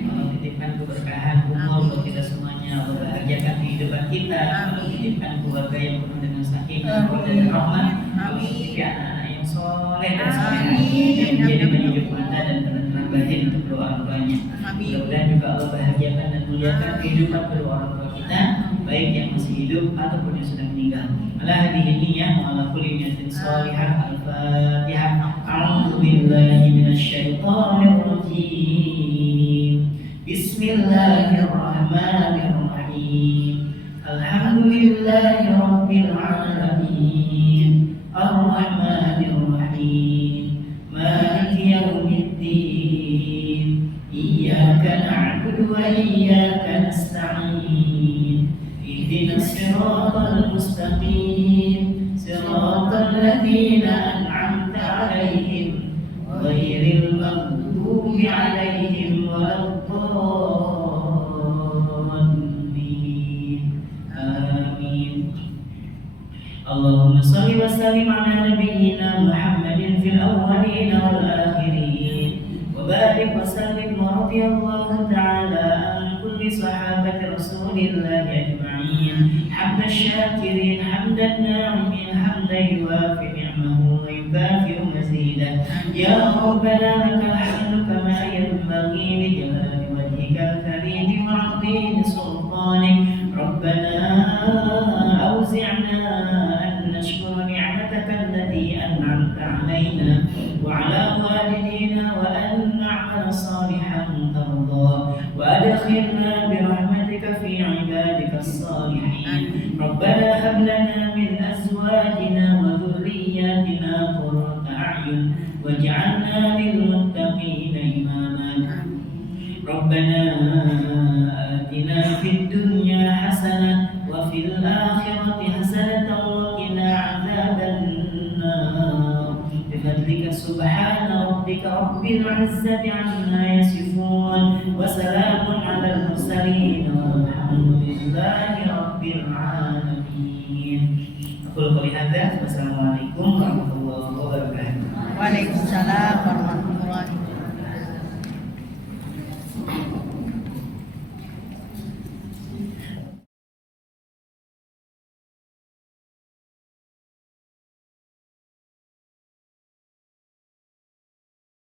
Allah titipkan keberkahan umur buat kita semuanya. Allah bahagiakan kehidupan kita. Allah titipkan keluarga yang penuh dengan sakinah dan rahmat. Allah titipkan anak-anak yang soleh dan solehah yang menjadi penyujuk mata dan penerang batin untuk doa-doanya. Mudah-mudahan juga Allah bahagiakan dan muliakan kehidupan kedua orang tua kita, baik yang masih hidup ataupun yang sudah meninggal. Ala hadhihi niyyah wa ala kulli niyatin shalihah. Al-Fatihah. A'udzu billahi minasyaitonir rajim. Bismillahirrahmanirrahim. Alhamdulillahi rabbil alamin. Ar-Rahmanir Rahim. Maliki yaumiddin. Iyyaka na'budu wa iyyaka nasta'in. Ihdinas siratal mustaqim. Siratal ladzina an'amta 'alaihim ghairil maghdubi 'alaihim waladdallin. Amin. Allahumma shalli wa sallim ala nabiyyina Muhammadin fil awwalin wal akhirin. وبارك وسلم ورضي الله تعالى عن كل صحابة رسول الله أجمعين. حمد الشاكرين حمد الناعمين حمدا يوافي نعمه ويكافئ مزيدا. يا ربنا لك الحمد كما ينبغي لجلال وجهك الكريم وعظيم سلطانك. ربنا أوزعنا أن نشكر نعمتك التي أنعمت علينا وعلى والدينا وأن نعمل صالحا ترضاه وأدخلنا برحمتك في عبادك الصالحين. ربنا هب لنا من أزواجنا وذرياتنا قرة أعين واجعلنا للمتقين إماما. ربنا آتنا في الدنيا حسنة وفي الآخرة حسنة وقنا عذاب النار بفضلك سبحان ربك رب العزة عما يصفون وسلام على المرسلين والحمد لله رب العالمين. أقول قولي هذا والسلام عليكم ورحمة الله وبركاته. Waalaikumsalam warahmatullahi wabarakatuh.